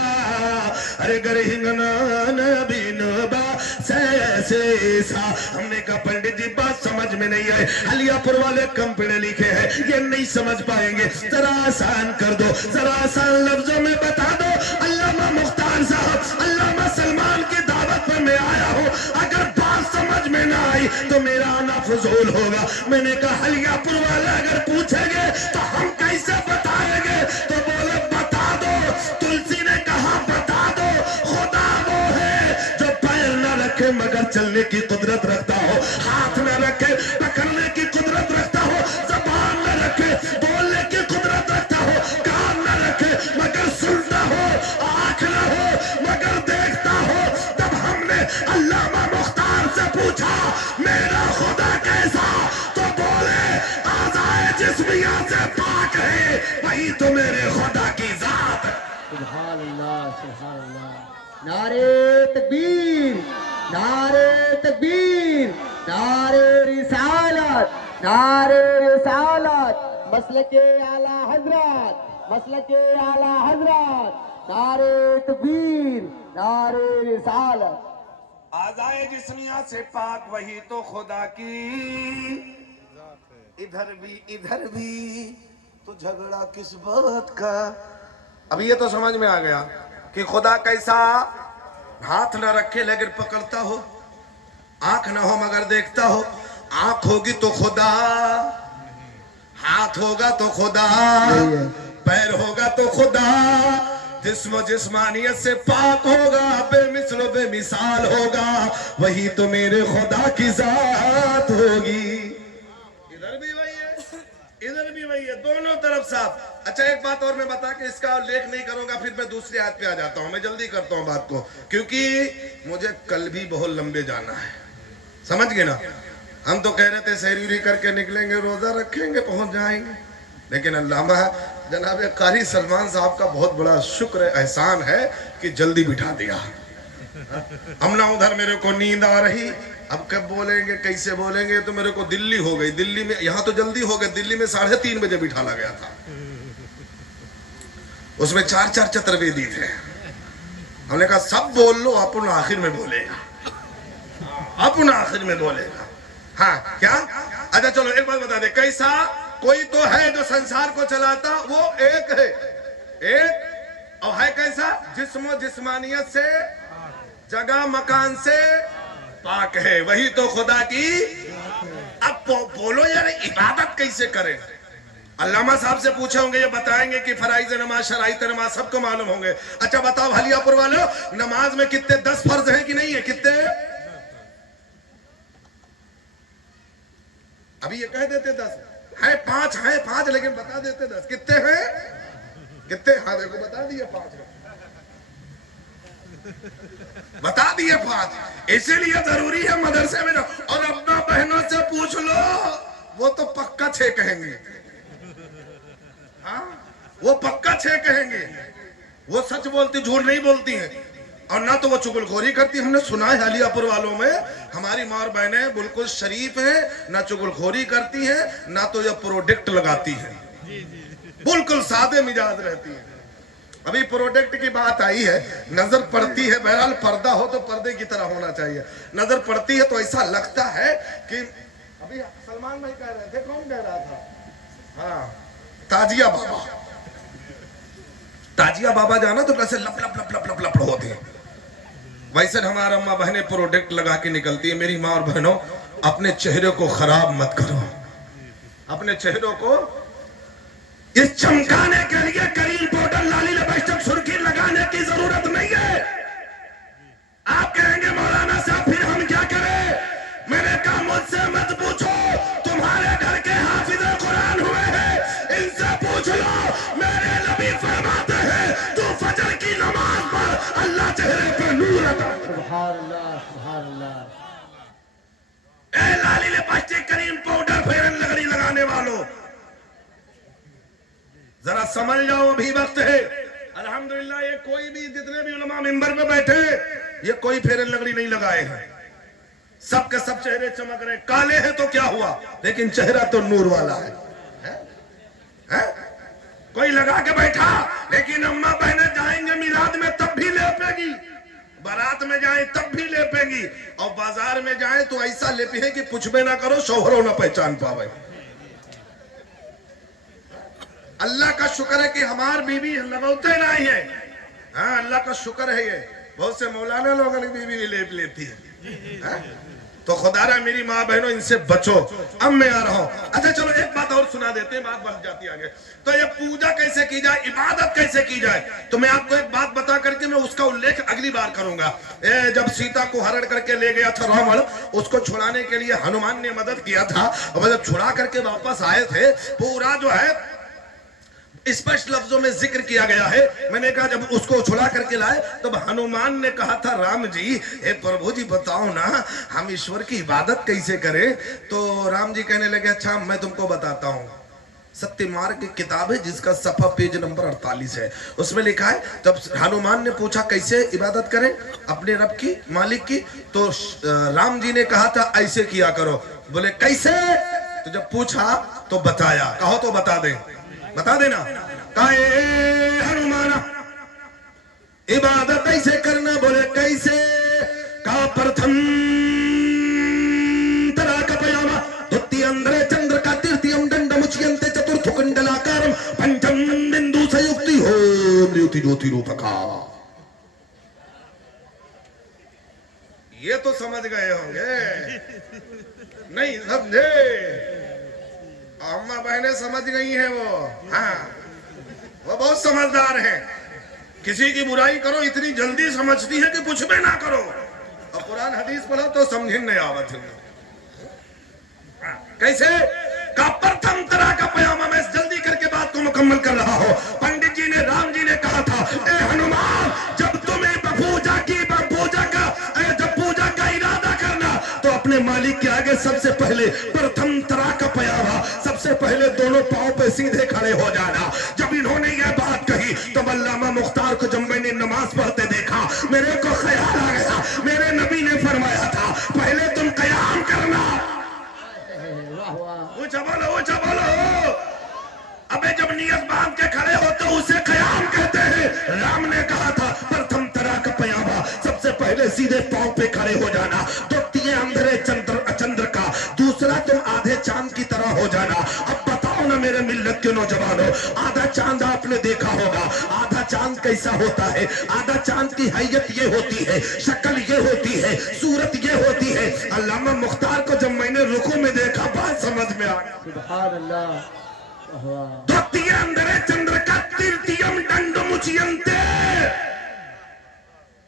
अरे गरहिंगनान बिनु बा से सा। हमने कहा पंडित जी बात समझ में नहीं आए, हलियापुर वाले कम पढ़े लिखे हैं, ये नहीं समझ पाएंगे, जरा आसान कर दो, जरा आसान लफ्जों में बता दो। अल्लामा मुख्तार साहब, अल्लामा सलमान की दावत पर मैं आया हूँ, अगर बात समझ में ना आई तो मेरा आना फजूल होगा। मैंने कहा हलियापुर वाले अगर पूछेंगे तो हम कैसे बताएंगे, तो बोले बता दो। तुलसी ने कहा बता दो, खुदा वो है जो पैर न रखे मगर चलने की कुदरत रखता हो, हाथ न रखे पकड़ने की कुदरत रखता हो, जबान न रखे बोलने की कुदरत रखता हो, कान न रखे मगर सुनता हो, आंख न हो मगर देखता हो। तब हमने अल्लामा मुख्तार से पूछा मेरा खुदा कैसा, तो बोले आज़ाए जिस्मिया से पाक है, वही तो मेरे खुदा की जात है। सुभान अल्लाह, सुभान अल्लाह। नारे तकबीर, नारे तकबीर, नारे रिसालत, नारे रिसालत, मसलके आला हजरत, मसलके आला हजरत, नारे तकबीर, नारे रिसालत। आज़ाए जिस्मिया से पाक वही तो खुदा की, इधर भी तो झगड़ा किस बात का। अभी ये तो समझ में आ गया कि खुदा कैसा, हाथ न रखे लेकिन पकड़ता हो, आंख न हो मगर देखता हो, आंख होगी तो खुदा, हाथ होगा तो खुदा, पैर होगा तो खुदा, जिस्म जिस्मानियत से पाक होगा, बेमिसल बेमिसाल होगा, वही तो मेरे खुदा की जात होगी। इधर भी वही है, इधर भी वही है, दोनों तरफ साफ। अच्छा एक बात और मैं बता के इसका लेख नहीं करूंगा, फिर मैं दूसरी आयत पे आ जाता हूं। मैं जल्दी करता हूं बात को, क्योंकि मुझे कल भी बहुत लंबे जाना है, समझ गए ना। हम तो कह रहे थे सहरी करके निकलेंगे, रोजा रखेंगे, पहुंच जाएंगे, लेकिन अल्लामा जनाब कारी सलमान साहब का बहुत बड़ा शुक्र एहसान है कि जल्दी बिठा दिया। हम ना उधर मेरे को नींद आ रही, अब कब बोलेंगे कैसे बोलेंगे, तो मेरे को दिल्ली हो गई। दिल्ली में, यहाँ तो जल्दी हो गए, दिल्ली में 3:30 बजे बिठाला गया था, उसमें 4 चतुर्वेदी थे। हमने कहा सब बोल लो, अपन आखिर में बोलेगा, अपन आखिर में बोलेगा। हाँ क्या, अच्छा चलो एक बात बता दे, कैसा कोई तो है जो संसार को चलाता, वो एक है, एक और है कैसा, जिस्म जिस्मानियत से, जगह मकान से पाक है, वही तो खुदा की। अब बोलो यार इबादत कैसे करें। अल्लामा साहब से पूछे होंगे, ये बताएंगे कि फराइज नमाज, शराइत नमाज सबको मालूम होंगे। अच्छा बताओ हलियापुर वालों, नमाज में कितने 10 फर्ज हैं कि नहीं है, कितने? अभी ये कह देते 10 है, 5 है, 5, लेकिन बता देते 10 कितने हैं, कितने? हाँ देखो बता दिए 5 है, बता दिए 5। इसीलिए जरूरी है मदरसे में जाओ और अपना बहनों से पूछ लो, वो तो पक्का 6 कहेंगे। हाँ वो पक्का 6 कहेंगे, वो सच बोलती, झूठ नहीं बोलती हैं। और ना तो वो चुगलखोरी करती। हमने सुना है अलियापुर वालों में हमारी माँ और बहनें बिल्कुल शरीफ हैं, ना चुगलखोरी करती हैं, ना तो ये प्रोडक्ट लगाती हैं, बिल्कुल सादे मिजाज रहती हैं। अभी प्रोडक्ट की बात आई है, नजर पड़ती है, बहरहाल पर्दा हो तो पर्दे की तरह होना चाहिए। नजर पड़ती है तो ऐसा लगता है कि अभी सलमान भाई कह रहे थे, कौन कह रहा था, हाँ ताजिया बाबा, ताजिया बाबा जाना तो कैसे लप लप लप लप लप लप होते हैं, वैसे हमारा अम्मा बहनें प्रोडक्ट लगा के निकलती है। मेरी माँ और बहनों, अपने चेहरे को खराब मत करो, अपने चेहरों को इस चमकाने के लिए क्रीम पाउडर लाली लिपस्टिक सुर्खी लगाने की जरूरत नहीं है। आप कहेंगे मौलाना साहब फिर हम क्या करें? मैंने कहा मुझसे मत पूछो, तुम्हारे घर के हाफिज कुरान हुए हैं, इनसे पूछ लो। मेरे नबी फरमाते हैं तू फजर की नमाज पढ़, अल्लाह चेहरे पे नूर अता। सुभान अल्लाह, सुभान अल्लाह। ए लाली लिपस्टिक क्रीम पाउडर फेरन लगड़ी लगाने वालों, जरा समझ जाओ अभी वक्त है। अल्हम्दुलिल्लाह ये कोई भी, जितने भी उलमा मिंबर पे बैठे, ये कोई फेरन लगड़ी नहीं लगाए हैं, सबके सब चेहरे चमक रहे। काले हैं तो क्या हुआ, लेकिन चेहरा तो नूर वाला है? कोई लगा के बैठा, लेकिन अम्मा बहनें जाएंगे मिलाद में तब भी लेपेगी, बारात में जाए तब भी लेपेगी, और बाजार में जाए तो ऐसा लेपी है कि पूछबे ना करो, शोहरों ना पहचान पावे। अल्लाह का शुक्र है कि हमार बीवी लगाते नहीं है। हाँ अल्लाह का शुक्र है। ये बहुत से मौलाना लोगों की बीवी भी लेप लेती है। तो खुदारा मेरी माँ बहनों, इनसे बचो। अब मैं आ रहा हूँ। अच्छा चलो एक बात और सुना देते हैं, बात बढ़ जाती है आगे। तो ये पूजा कैसे की जाए, इबादत कैसे की जाए, तो मैं आपको एक बात बता करके मैं उसका उल्लेख अगली बार करूंगा। जब सीता को हरण करके ले गया था रावण, उसको छुड़ाने के लिए हनुमान ने मदद किया था, और जब छुड़ा करके वापस आए थे, पूरा जो है स्पष्ट लफ्जों में जिक्र किया गया है। मैंने कहा जब उसको छुड़ा करके लाए, तब हनुमान ने कहा था राम जी, हे प्रभु जी बताओ ना, हम ईश्वर की इबादत कैसे करें? तो राम जी कहने लगे, अच्छा मैं तुमको बताता हूँ। सत्य मार्ग की किताब है, जिसका सफा पेज नंबर 48 है, उसमें लिखा है। तब हनुमान ने पूछा कैसे इबादत करें अपने रब की, मालिक की? तो राम जी ने कहा था ऐसे किया करो। बोले कैसे? तो जब पूछा तो बताया। कहो तो बता दे, बता देना। काहे हनुमाना इबादत ऐसे करना? बोले कैसे? का प्रथम तरा का पयामा द्वितीयम अंधरे चंद्र का तृतीयम दंडम उच्यन्ते चतुर्थ कुंडलाकारम पंचम बिंदु संयुक्ति हो मृत्यु ज्योति रूपका। ये तो समझ गए होंगे, नहीं समझे? अम्मा बहनें समझ गई हैं वो। हाँ वो बहुत समझदार हैं। किसी की बुराई करो इतनी जल्दी समझती है कि कुछ भी ना करो, और कुरान हदीस पढ़ो तो समझ नहीं आवत है। कैसे? का प्रथम तरह का पयामा, मैं जल्दी करके बात को मुकम्मल कर रहा हूँ। पंडित जी ने, राम जी ने कहा था, ए हनुमान जब तुम्हें पूजा की, जब पूजा का इरादा करना तो अपने मालिक के आगे सबसे पहले प्रथम तरह का पयामा, सबसे पहले दोनों पांव पे सीधे खड़े हो जाना। जब इन्होंने यह बात कही तो अल्लामा मुख्तार को जब मैंने नमाज पढ़ते देखा, मेरे को ख्याल आ गया, मेरे नबी ने फरमाया था पहले तुम कयाम करना। ऊंचा बोलो, ऊंचा बोलो। अबे जब नियत बांध के खड़े हो तो उसे कयाम कहते हैं। राम ने कहा था प्रथम तरह का पयामा, सबसे पहले सीधे पांव पे खड़े हो जाना। द्वितीय अंधेरे चंद्र का, दूसरा तुम आधे चांद की तरह हो जाना। अब बताओ ना मेरे मिल्लत के नौजवानों, आधा चांद आपने देखा होगा, आधा चांद कैसा होता है? आधा चांद की हैयत ये होती है, शक्ल ये होती है, सूरत ये होती है। अल्लामा मुख्तार को जब मैंने रुकू में देखा, बात समझ में आ गई। सुभान अल्लाह। द्वितीय अंधेरे चंद्र का तृतीयम दंडम उच्यन्ते,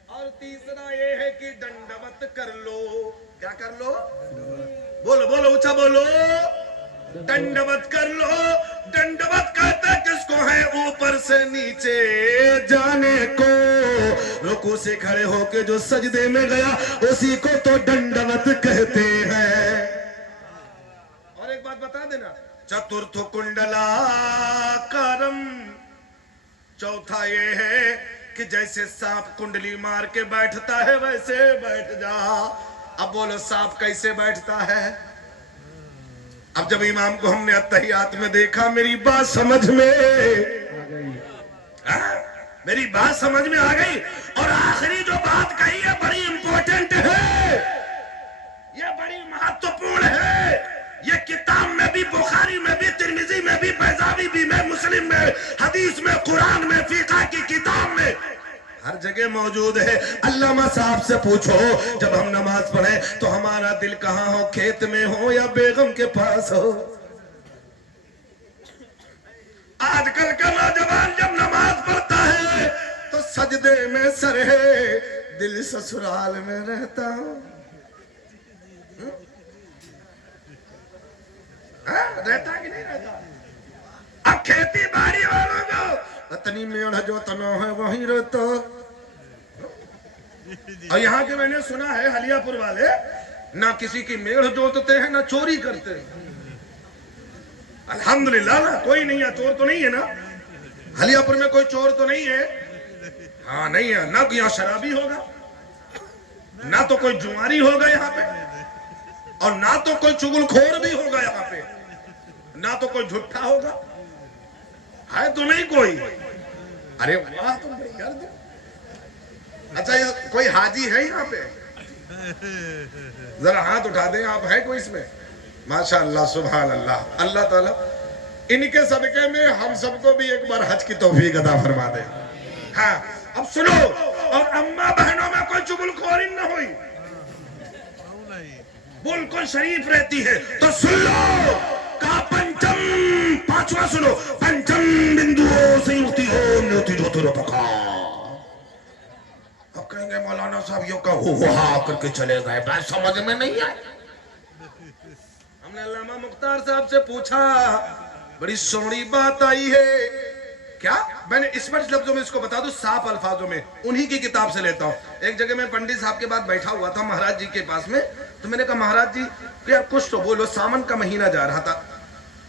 और तीसरा ये है कि दंडवत कर लो। क्या कर लो? बोलो बोलो, ऊंचा बोलो। दंडवत कर लो। दंडवत कहते किसको है? ऊपर से नीचे जाने को। रुकू से खड़े होके जो सजदे में गया, उसी को तो दंडवत कहते हैं। और एक बात बता देना, चतुर्थ कुंडलाकारम, चौथा ये है कि जैसे सांप कुंडली मार के बैठता है वैसे बैठ जा। अब बोलो सांप कैसे बैठता है? अब जब इमाम को हमने अत्तहियात में देखा, मेरी बात समझ में मेरी बात समझ में आ गई। और आखिरी जो बात कही है बड़ी इंपॉर्टेंट है, ये बड़ी महत्वपूर्ण है। ये किताब में भी, बुखारी में भी, तिरमिजी में भी, बैजावी में, मुस्लिम में, हदीस में, कुरान में, फिक़ह की किताब में, हर जगह मौजूद है। अल्लामा साहब से पूछो, जब हम नमाज पढ़े तो हमारा दिल कहाँ हो, खेत में हो या बेगम के पास हो? आजकल का नौजवान जब नमाज पढ़ता है तो सजदे में सर है, दिल ससुराल में रहता हूं। रहता कि नहीं रहता? अब खेती बाड़ी वालों को इतनी मेड़ जो तना है वहीं रहता। और यहाँ के मैंने सुना है हलियापुर वाले ना किसी की मेड़ जोतते हैं ना चोरी करते हैं। अल्हम्दुलिल्लाह ना कोई नहीं है, चोर तो नहीं है ना हलियापुर में, कोई चोर तो नहीं है। हाँ नहीं है ना, यहाँ शराबी होगा ना, तो कोई जुआरी होगा यहाँ पे, और ना तो कोई चुगलखोर भी होगा यहाँ पे, ना तो कोई झूठा होगा। है तो नहीं कोई? अरे वाह तुम यार। अच्छा ये कोई हाजी है यहाँ पे? जरा हाथ उठा दें आप, है कोई इसमें? माशाअल्लाह, सुभान अल्लाह। अल्लाह ताला इनके सदके में हम सबको भी एक बार हज की तौफीक अता फरमा दे। हाँ अब सुनो, और अम्मा बहनों में कोई चुगलखोरी न हुई, बिल्कुल शरीफ रहती है। तो सुन लो का पंचम, पांचवा सुनो, पंचम बिंदु संयुक्ति हो न्योति ज्योतिरो पका। अब कहेंगे मौलाना साहब यो का हुआ करके चले गए, बात समझ में नहीं आई। हमने अल्लामा मुख्तार साहब से पूछा, बड़ी सोहनी बात आई है। क्या? मैंने स्पष्ट लफ्जों में इसको बता दूं, साफ अल्फाजों में, उन्हीं की किताब से लेता हूं। एक जगह मैं पंडित साहब के पास बैठा हुआ था महाराज जी के पास में, तो मैंने कहा महाराज जी यार कुछ तो बोलो, सावन का महीना जा रहा था।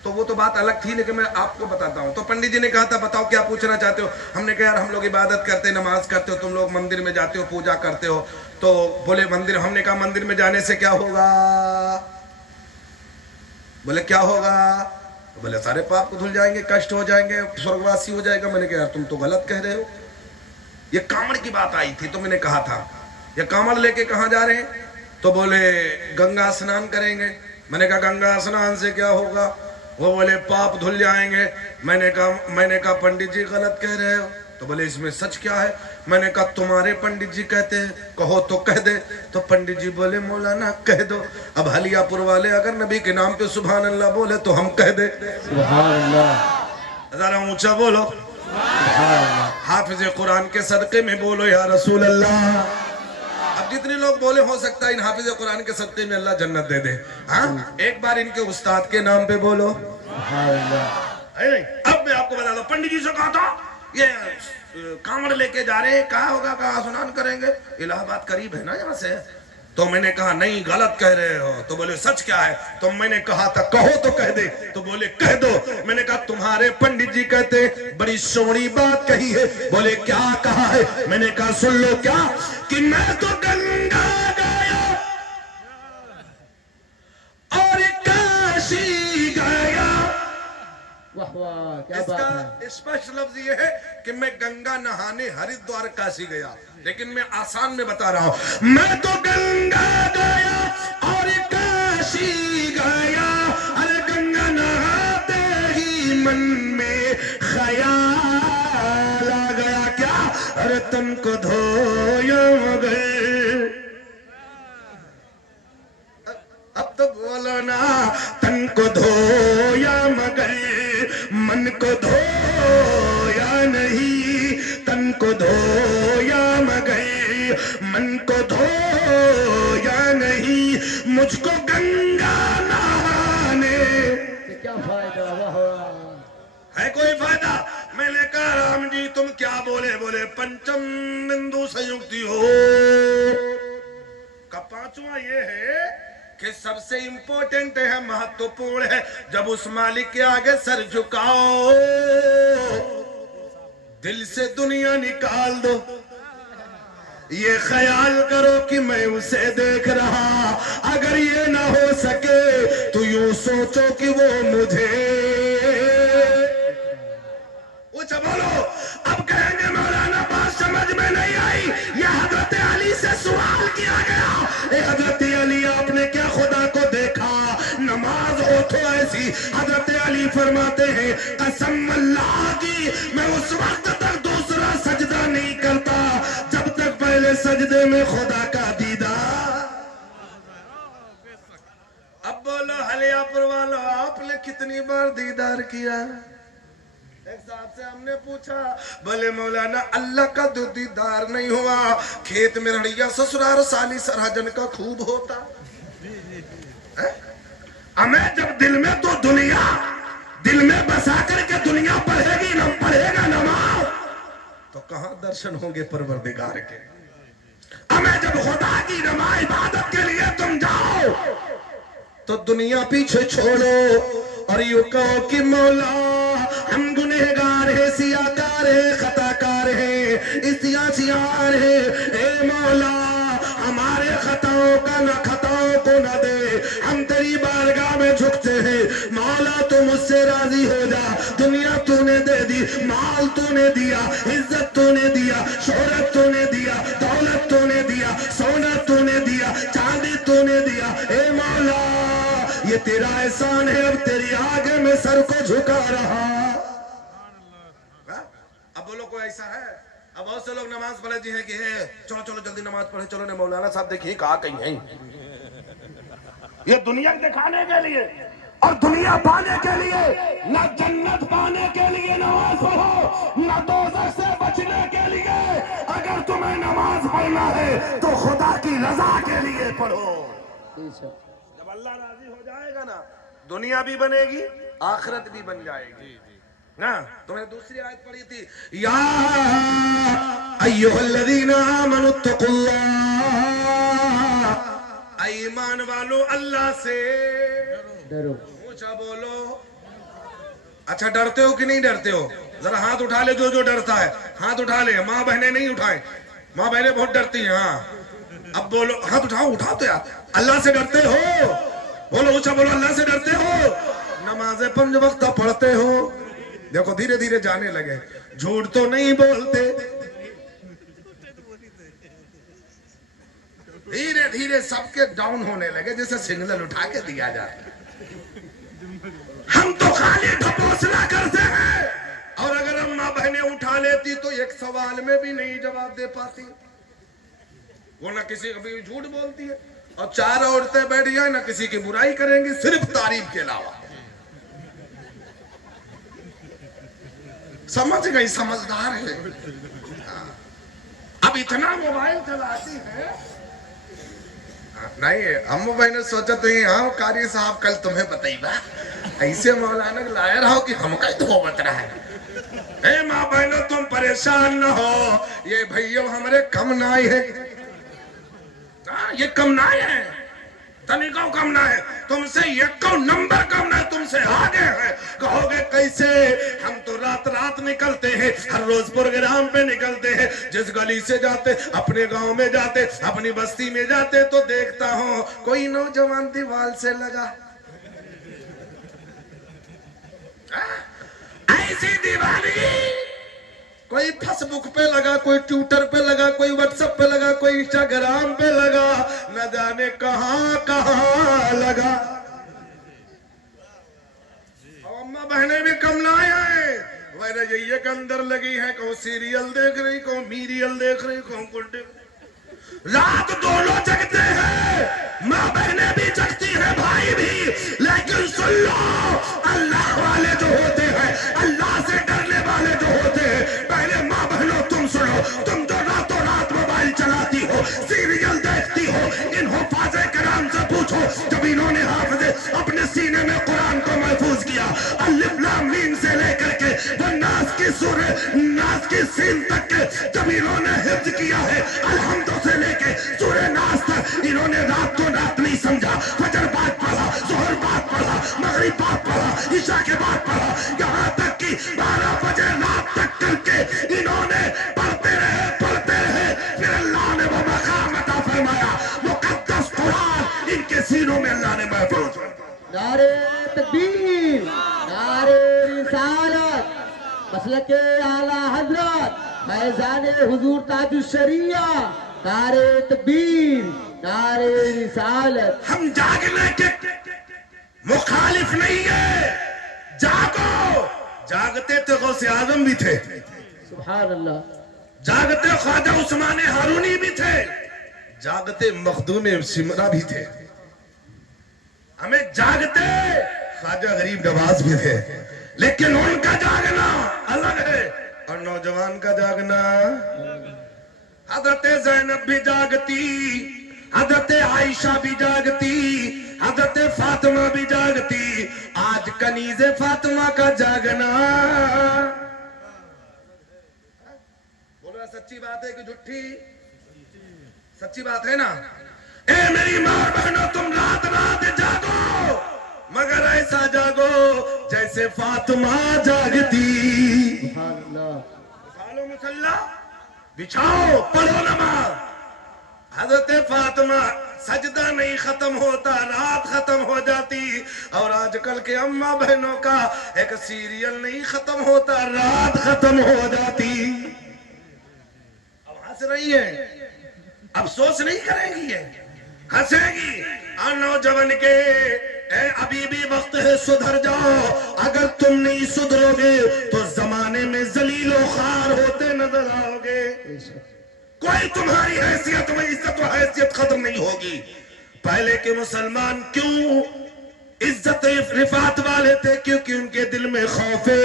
तो वो तो बात अलग थी, लेकिन मैं आपको बताता हूँ। तो पंडित जी ने कहा था बताओ क्या पूछना चाहते हो? हमने कहा यार हम लोग इबादत करते, नमाज करते हो, तुम लोग मंदिर में जाते हो, पूजा करते हो। तो बोले मंदिर, हमने कहा मंदिर में जाने से क्या होगा? बोले क्या होगा? बोले सारे पाप को धुल जाएंगे, कष्ट हो जाएंगे, स्वर्गवासी हो जाएगा। मैंने कहा यार तुम तो गलत कह रहे हो। ये कांवड़ की बात आई थी, तो मैंने कहा था ये कांवड़ लेके कहाँ जा रहे हैं? तो बोले गंगा स्नान करेंगे। मैंने कहा गंगा स्नान से क्या होगा? वो बोले पाप धुल जाएंगे। मैंने कहा पंडित जी गलत कह रहे हो। तो बोले इसमें सच क्या है? मैंने कहा तुम्हारे पंडित जी कहते हैं, कहो तो कह दे। तो पंडित जी बोले मौलाना कह दो। अब हलियापुर वाले अगर नबी के नाम पे सुभान अल्लाह बोले तो हम कह दे सुभान अल्लाह। जरा ऊंचा बोलो, हाफिज कुरान के सदके में बोलो या रसूल अल्लाह। अब जितने लोग बोले हो सकता है इन हाफिज कुरान के सदके में अल्लाह जन्नत दे दे। हाँ एक बार इनके उस्ताद के नाम पे बोलो। अब मैं आपको बता दो, पंडित जी से कहा था ये कांवड़ लेके जा रहे हैं, कहा होगा कहा स्नान करेंगे, इलाहाबाद करीब है ना यहाँ से। तो मैंने कहा नहीं गलत कह रहे हो। तो बोले सच क्या है? तो मैंने कहा था कहो तो कह दे। तो बोले कह दो। मैंने कहा तुम्हारे पंडित जी कहते बड़ी सोहनी बात कही है। बोले क्या कहा है? मैंने कहा सुन लो क्या, कि मैं तो गंगा गया और काशी गया। वाह वाह क्या बात है। इसका स्पष्ट लफ्ज ये है कि मैं गंगा नहाने हरिद्वार काशी गया, लेकिन मैं आसान में बता रहा हूं। मैं तो गंगा गया और काशी गया, अरे गंगा नहाते ही मन में ख्याल आ गया। क्या? अरे तन को धोया मगर, अब तो बोलो ना, तन को धोया मगर मन को धोया नहीं, तन को धोया मगर मन को धोया नहीं, मुझको गंगा नहाने क्या फायदा? वाह वाह। है कोई फायदा? मैंने कहा राम जी तुम क्या बोले? बोले पंचम बिंदु संयुक्ति हो का पांचवा ये है कि सबसे इंपॉर्टेंट है, महत्वपूर्ण है, जब उस मालिक के आगे सर झुकाओ दिल से दुनिया निकाल दो, ये ख्याल करो कि मैं उसे देख रहा। अगर ये ना हो सके तो यूं सोचो कि वो मुझे। ऊंचा बोलो। अब कहेंगे मौलाना बात समझ में नहीं आई, ये हजरत अली से सवाल किया गया। हजरत अली आपने क्या खुदा को देखा? नमाज हो तो ऐसी। हजरत अली फरमाते हैं कसम अल्लाह की, मैं उस वक्त तक दूसरा सजदा नहीं करता जब तक पहले सजदे में खुदा का दीदार। अब बोलो हलियापुर वालों, आपने कितनी बार दीदार किया? एक साहब से हमने पूछा, बोले मौलाना अल्लाह का तो दीदार नहीं हुआ, खेत में रड़िया ससुराल साली सरहजन का खूब होता। हमें जब दिल में तो दुनिया दिल में बसा करके दुनिया पढ़ेगी न पढ़ेगा नमाज, तो कहां दर्शन होंगे परवरदिगार के? हमें जब खुदा की नमाज इबादत के लिए तुम जाओ तो दुनिया पीछे छोड़ो और यूं कहो कि मौला हम गुनहगार है, सियाकार है, खताकार है, इस्तियासियार है। ए मौला हमारे खताओं का न खताओं को न दे, हम तेरी बारगाह में झुकते हैं। मौला तू मुझसे राजी हो जा। दुनिया तूने दे दी, माल तूने दिया, इज्जत तूने दिया, शोहरत तूने दिया, दौलत तूने दिया, सोना तूने दिया, चांदी तूने दिया। ए मौला ये तेरा एहसान है, अब तेरी आगे में सर को झुका रहा। अब बोलो कोई ऐसा है? अब बहुत से लोग नमाज पढ़े जी हैं कि है चलो चलो जल्दी नमाज पढ़े चलो ने मौलाना साहब देखिए कहा कहीं है। ये दुनिया दिखाने के लिए और दुनिया पाने के लिए, न जन्नत पाने के लिए नमाज पढ़ो, न दोज़ख से बचने के लिए। अगर तुम्हें नमाज पढ़ना है तो खुदा की रजा के लिए पढ़ो। जब अल्लाह राजी हो जाएगा ना, दुनिया भी बनेगी, आखिरत भी बन जाएगी ना। तुमने दूसरी आयत पढ़ी थी, या अय्युहल्लज़ीना आमनुत्तकुल्लाह, ईमान वालो अल्लाह से डरो। ऊंचा बोलो। अच्छा डरते हो कि नहीं डरते हो? जरा हाथ उठा ले जो जो डरता है, हाथ उठा ले। माँ बहनें नहीं उठाए, माँ बहनें बहुत डरती हैं। हाँ अब बोलो, हाथ उठाओ, उठाओ तो यार। अल्लाह से डरते हो? बोलो ऊंचा बोलो, अल्लाह से डरते हो? नमाज़ें 5 वक्त पढ़ते हो? देखो धीरे धीरे जाने लगे, झूठ तो नहीं बोलते। धीरे धीरे सबके डाउन होने लगे, जैसे सिग्नल उठा के दिया जाता है। हम तो खाली ढपोसला करते हैं, और अगर हम माँ बहनें उठा लेती तो एक सवाल में भी नहीं जवाब दे पाती। वो ना किसी कभी झूठ बोलती है, और 4 औरतें बैठी हैं ना किसी की बुराई करेंगी, सिर्फ तारीफ के अलावा। समझ गई, समझदार है। अब इतना मोबाइल चलाती है। नहीं हम बहने सोचा तो हाँ कारी साहब कल तुम्हें बताइबा, ऐसे मौलाना लाया रहो कि हम कहीं धो बत रहा है। ए माँ बहनों तुम परेशान न हो, ये भैया हमारे कम नाई है। ये कम नाई है, तनिको कम ना है, तुमसे एक नंबर कम ना है, तुमसे आगे है। कहोगे कैसे? हम तो रात रात निकलते हैं, हर रोज प्रोग्राम पे निकलते हैं। जिस गली से जाते, अपने गांव में जाते, अपनी बस्ती में जाते, तो देखता हूँ कोई नौजवान दीवार से लगा। ऐसी दीवानगी, कोई फेसबुक पे लगा, कोई ट्विटर पे लगा, कोई व्हाट्सएप पे लगा, कोई इंस्टाग्राम पे लगा, न जाने कहां कहां लगा। अम्मा बहनें भी कम ना आए, वह ये के अंदर लगी है, कहूं सीरियल देख रही, कहूं मीरियल देख रही, कहूं कुछ। रात दोनों जगते हैं, माँ बहनें भी जगती हैं, भाई भी। लेकिन सुन लो, अल्लाह वाले जो होते हैं, अल्लाह से डरने वाले जो होते हैं, पहले माँ बहनों तुम सुनो, तुम जो रातों रात मोबाइल चलाती हो, सीरियल देखती हो, इन हुफ़ाज़े किराम से पूछो, जब इन्होंने हाफ़िज़े अपने सीने में कुरान को महफूज किया, अलिफ लाम मीम से लेकर के नास की सूरह, नास की सीन तक के जब इन्होंने हिफ्ज़ किया है, अलहम्दुलिल्लाह से लेके सूरह नास तक, इन्होंने रात को रात नहीं समझा। फजर बाद पढ़ा, ज़ोहर बाद पढ़ा, मगरिब बाद पढ़ा, इशा के बाद पढ़ा, यहाँ तक कि 12 बजे रात तक करके इनके सीनों में अल्लाह ने महफूज कर दिया। नारे तकबीर, नारे रिसालत, मसलक आला हजरत फैजान हुजूर ताजुश शरिया, नारे तकबीर, नारे रिसालत। हम जागने के मुखालिफ नहीं है, जागो। जागते तो गौसे आजम भी थे, सुभान अल्लाह। जागते ख्वाजा उस्मान हारूनी भी थे, जागते मखदूम सिमरा भी थे, हमें जागते ख्वाजा गरीब नवाज भी थे। लेकिन उनका जागना अलग है और नौजवान का जागना। हजरत ज़ैनब भी जागती, हजरत आयशा भी जागती, हजरत फातिमा भी जागती। आज कनीज़े फातिमा का जागना, बोलो सच्ची बात है कि झूठी? सच्ची बात है ना? ए मेरी माँ और बहनों, तुम रात रात जागो, मगर ऐसा जागो जैसे फातिमा जागती। सुभान अल्लाह। उठा लो मुसल्ला, बिछाओ, पढ़ो नमाज। हजरत फातिमा सजदा नहीं खत्म होता, रात खत्म हो जाती। और आजकल के अम्मा बहनों का एक सीरियल नहीं खत्म होता, रात खत्म हो जाती। अब हंस रही है, अफसोस नहीं करेंगी, ये हंसेगी। और नौजवान के अभी भी वक्त है, सुधर जाओ। अगर तुम नहीं सुधरोगे तो जमाने में जलीलो खार होते नजर आओगे। कोई तुम्हारी हैसियत में इज्जत और हैसियत खत्म नहीं होगी। पहले के मुसलमान क्यों इज्जत रिफात वाले थे? क्योंकि उनके दिल में खौफ है।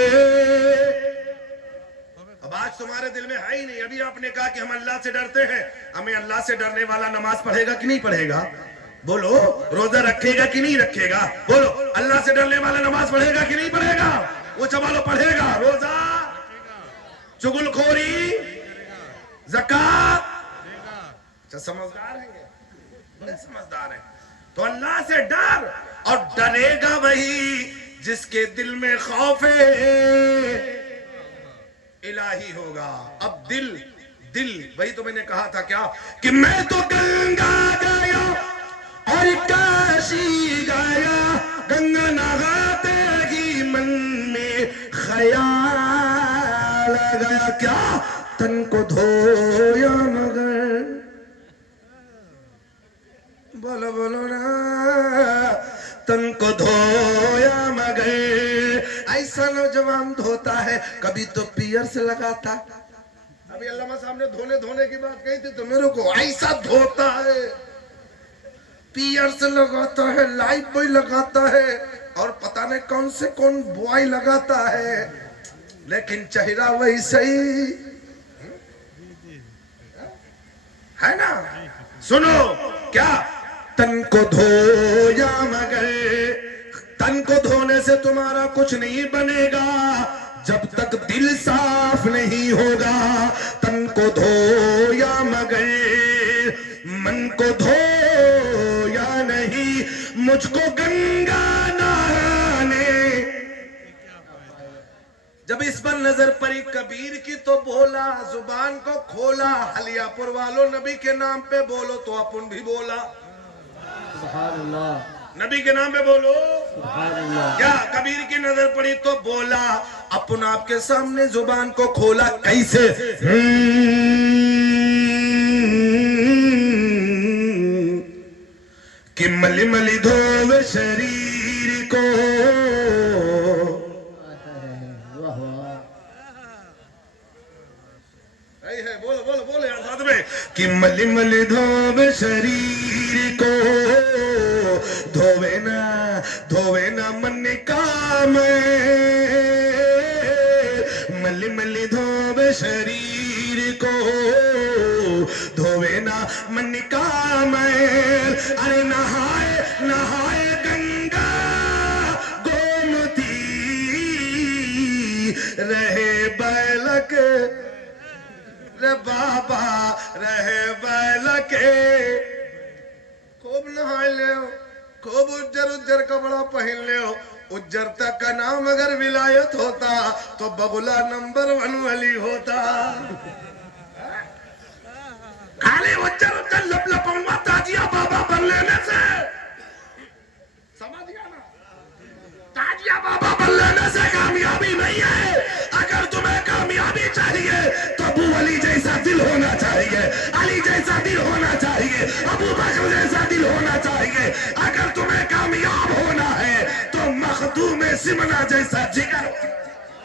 अब आज तुम्हारे दिल में है ही नहीं। अभी आपने कहा कि हम अल्लाह से डरते हैं, हमें अल्लाह से डरने वाला नमाज पढ़ेगा कि नहीं पढ़ेगा? बोलो, रोजा रखेगा कि नहीं रखेगा? बोलो, अल्लाह से डरने वाला नमाज पढ़ेगा कि नहीं पढ़ेगा? वो चबालो पढ़ेगा। रोजा, चुगलखोरी, ज़कात। अच्छा, समझदार हैं, बड़े समझदार हैं। तो अल्लाह से डर, और डरेगा वही जिसके दिल में खौफ इलाही होगा। अब दिल वही तो मैंने कहा था क्या कि मैं तो गंगा गया और काशी गया, गंगा नहाते ही मन में ख्याल गया, क्या तन को धोया मगर, बोलो बोलो ना, तन को धोया मगर। ऐसा नौजवान धोता है, कभी तो पियर से लगाता। अभी अल्लामा साहब ने धोने की बात कही थी, तो मेरे को ऐसा धोता है, पियर से लगाता है, लाइफ बॉय लगाता है, और पता नहीं कौन बॉय लगाता है, लेकिन चेहरा वैसे ही है ना। सुनो, क्या तन को धोया मगर, तन को धोने से तुम्हारा कुछ नहीं बनेगा जब तक दिल साफ नहीं होगा। तन को धोया मगर, मन को धोया नहीं, मुझको गंगा नहाने। जब इस पर नजर पड़ी कबीर की तो बोला, जुबान को खोला, हलियापुर वालों नबी के नाम पे बोलो, तो अपन भी बोला सुभान अल्लाह, नबी के नाम पे बोलो। सुभान अल्लाह। क्या कबीर की नजर पड़ी तो बोला, अपन आपके सामने जुबान को खोला। कैसे? कि मली मली धोवे शरीर को, वाह वाह, है बोलो बोलो बोलो यार साथ में, कि मली मली धोवे शरीर को, धोवे ना मन काम, मली मली धोवे शरीर को, धोवे ना मन काम। अरे नहाए गंगा गोमती, रहे बैलक रे बाबा, रहे बैलके। खूब नहाए ले, खूब उज्जर कपड़ा पहन ले। उज्जर तक का नाम अगर विलायत होता तो बगुला नंबर 1 वाली होता। खाली उज्जर लप लपंगा ताजिया बाबा बन लेने से दुश्मना जैसा जिगर।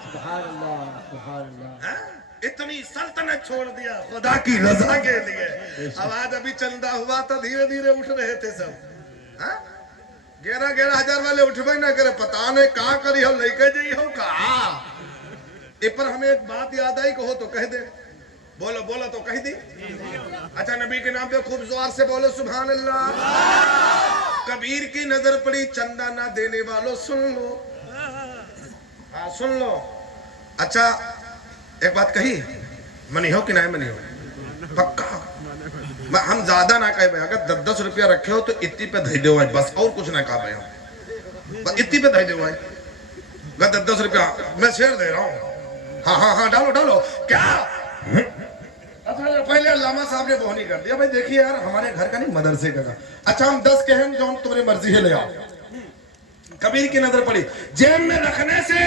सुभान अल्लाह, सुभान अल्लाह। हाँ? इतनी सल्तनत छोड़ दिया खुदा की रजा के लिए। अब आज अभी चंदा हुआ तो धीरे धीरे उठ रहे थे सब। हाँ? 11-11 हजार वाले उठबे ना करे, पता नहीं कहा करी हो लेके जाइए हो कहा। ए पर हमें एक बात याद आई, कहो तो कह दे। बोलो बोलो तो कह दी। अच्छा, नबी के नाम पे खूब जोर से बोलो सुभान अल्लाह। कबीर की नजर पड़ी, चंदा ना देने वालों सुन लो। हाँ सुन लो। अच्छा एक बात कही, मनी हो कि नहीं मनी हो? पक्का हम ज्यादा ना कहे भाई, अगर 10-10 रुपया रखे हो तो इतनी पे धई दो बस, और कुछ ना कहा भाई हम, इतनी पे धई दो भाई। 10-10 रुपया मैं शेयर दे रहा हूँ। हाँ हाँ हाँ डालो डालो। क्या? अच्छा पहले अल्लामा साहब ने बोहनी कर दिया भाई, देखिए यार हमारे घर का नहीं मदरसे का। अच्छा हम 10 कहें जो तुम्हारी मर्जी है ले आओ। कबीर की नजर पड़ी, जेब में रखने से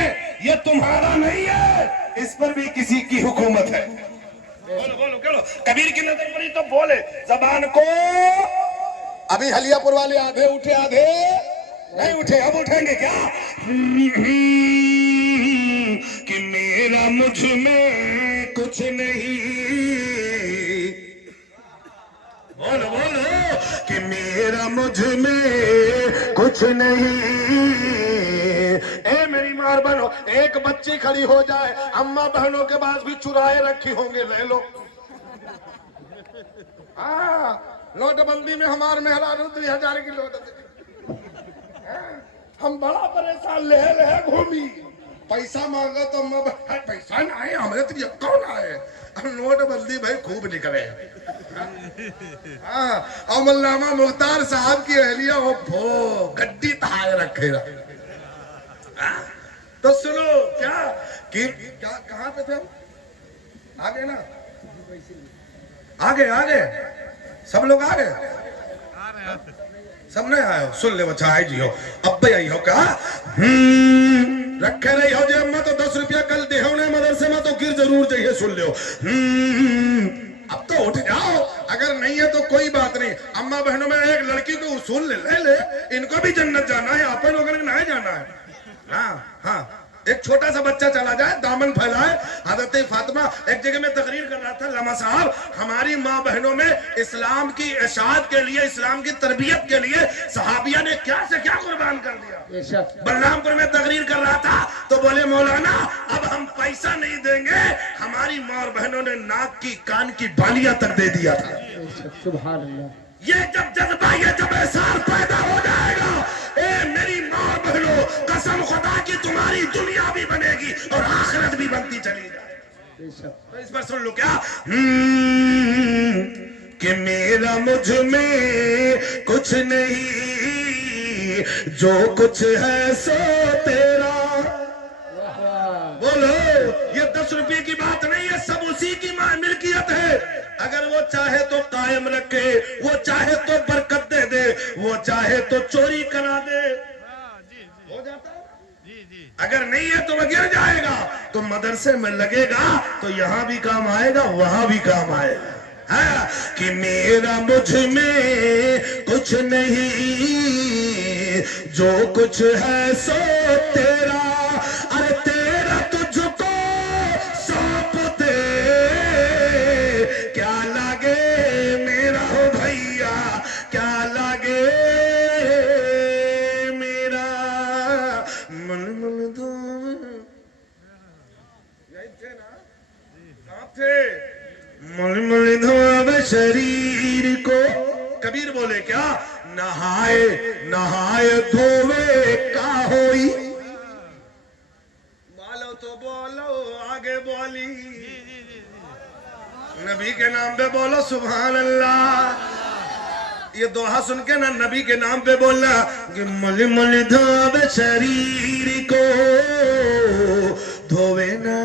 ये तुम्हारा नहीं है, इस पर भी किसी की हुकूमत है। बोलो बोलो बोलो। कबीर की नजर पड़ी तो बोले जबान को। अभी हलियापुर वाले आधे उठे आधे नहीं उठे, अब उठेंगे क्या? कि मेरा मुझ में कुछ नहीं, बोलो बोलो कि मेरा मुझ में कुछ नहीं। ए मेरी मार बनो, एक बच्ची खड़ी हो जाए, अम्मा बहनों के पास भी चुराए रखी होंगे, ले लो। नोटबंदी में हमारे मेहरारू 2000 की नोट, हम बड़ा परेशान ले घूमी। पैसा मांगा तो अम्मा पैसा ना आए हमारे, तो ये कौन आए? नोटबंदी भाई खूब निकले। हाँ और मल्लामा मुख्तार साहब की अहलिया वो भो गड्डी तहाए रखे। तो सुनो क्या कि क्या कहाँ पे थे हम? आगे ना, आगे आगे सब लोग आ गए, सब नहीं आए हो? सुन ले बच्चा आई जी हो, अब भाई आई हो क्या? रखे नहीं हो जेब में तो 10 रुपया कल दे उन्हें मदरसे में तो गिर जरूर चाहिए, सुन लो। अब तो उठ जाओ, अगर नहीं है तो कोई बात नहीं। अम्मा बहनों में एक लड़की को उसूल ले, इनको भी जन्नत जाना है, अपन लोगों को नहीं जाना है। हाँ हाँ एक छोटा सा बच्चा चला जाए, दामन फैलाए। हज़रत फातिमा एक जगह में तकरीर कर रहा था, लमा साहब हमारी माँ बहनों में इस्लाम की इशाअत के लिए, इस्लाम की तरबियत के लिए सहाबिया ने क्या से क्या कुर्बान कर दिया। बलरामपुर में तकरीर कर रहा था तो बोले मौलाना अब हम पैसा नहीं देंगे, हमारी माँ बहनों ने नाक की कान की बालियां तक दे दिया था। सुभान अल्लाह। ये जब जज्बा, ये जब एहसास पैदा हो जाएगा, ए मेरी माँ बहनों कसम खुदा की तुम्हारी दुनिया भी बनेगी और आखिरत भी बनती चली जाएगी। तो इस पर सुन लो क्या? कि मेरा मुझ में कुछ नहीं, जो कुछ है सो तेरा। बोलो, ये 10 रुपए की बात नहीं है, सब उसी की मिल्कियत है। अगर वो चाहे तो कायम रखे, वो चाहे तो बरकत दे दे, वो चाहे तो चोरी करा दे, हो जाता है। अगर नहीं है तो वह गिर जाएगा, तो मदरसे में लगेगा तो यहाँ भी काम आएगा, वहां भी काम आएगा। हाँ, कि मेरा मुझ में कुछ नहीं, जो कुछ है सो तेरा। अरे तेरा तुझको सौंप दे, क्या लागे मेरा हो भैया, क्या लागे मेरा मन मन दो। यही थे ना? कहाँ थे? मन मन धोवे शरीर को। कबीर बोले क्या? नहाए नहाए धोवे का होई। बोलो तो बोलो, आगे बोली। नबी के नाम पे बोलो सुभान अल्लाह। ये दोहा सुन के ना नबी के नाम पे बोलना कि मल मल धोवे शरीर को, धोवे ना।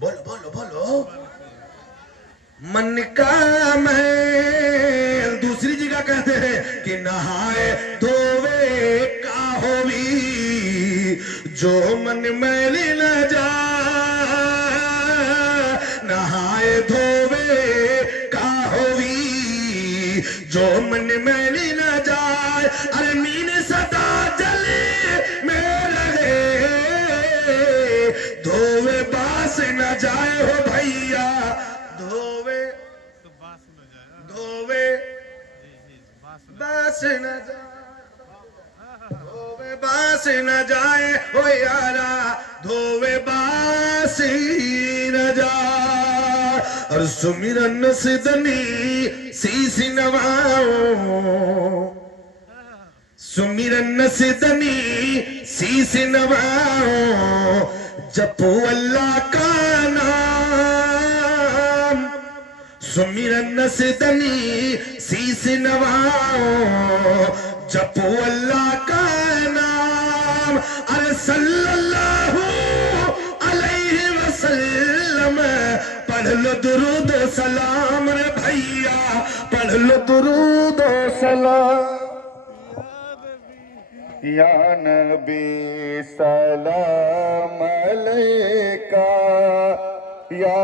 बोलो बोलो बोलो। मन का मैल। दूसरी जगह कहते हैं कि नहाए धोवे का होवी, जो मन मैल न जा, नहाए धोवे का होवी, जो मन मैल न जाए। अरे मीन सदा जले न जाए हो भैया, धोवे धोवे बास न जाए, धोवे बास न जाए हो यारा, धोवे बासी न जाए। और सुमिरन सिदनी शीश नवाओ, सुमिरन सिदनी शीश नवाओ, जपो अल्लाह का नाम। सुमिरन सिदनी शीश नवाओ, जपो अल्लाह का नाम। अरे सल्लल्लाहु अलैहि वसल्लम, पढ़ लो दुरूद सलाम रे भैया, पढ़ लो दुरूद सलाम। या नबी सलाम अलैका या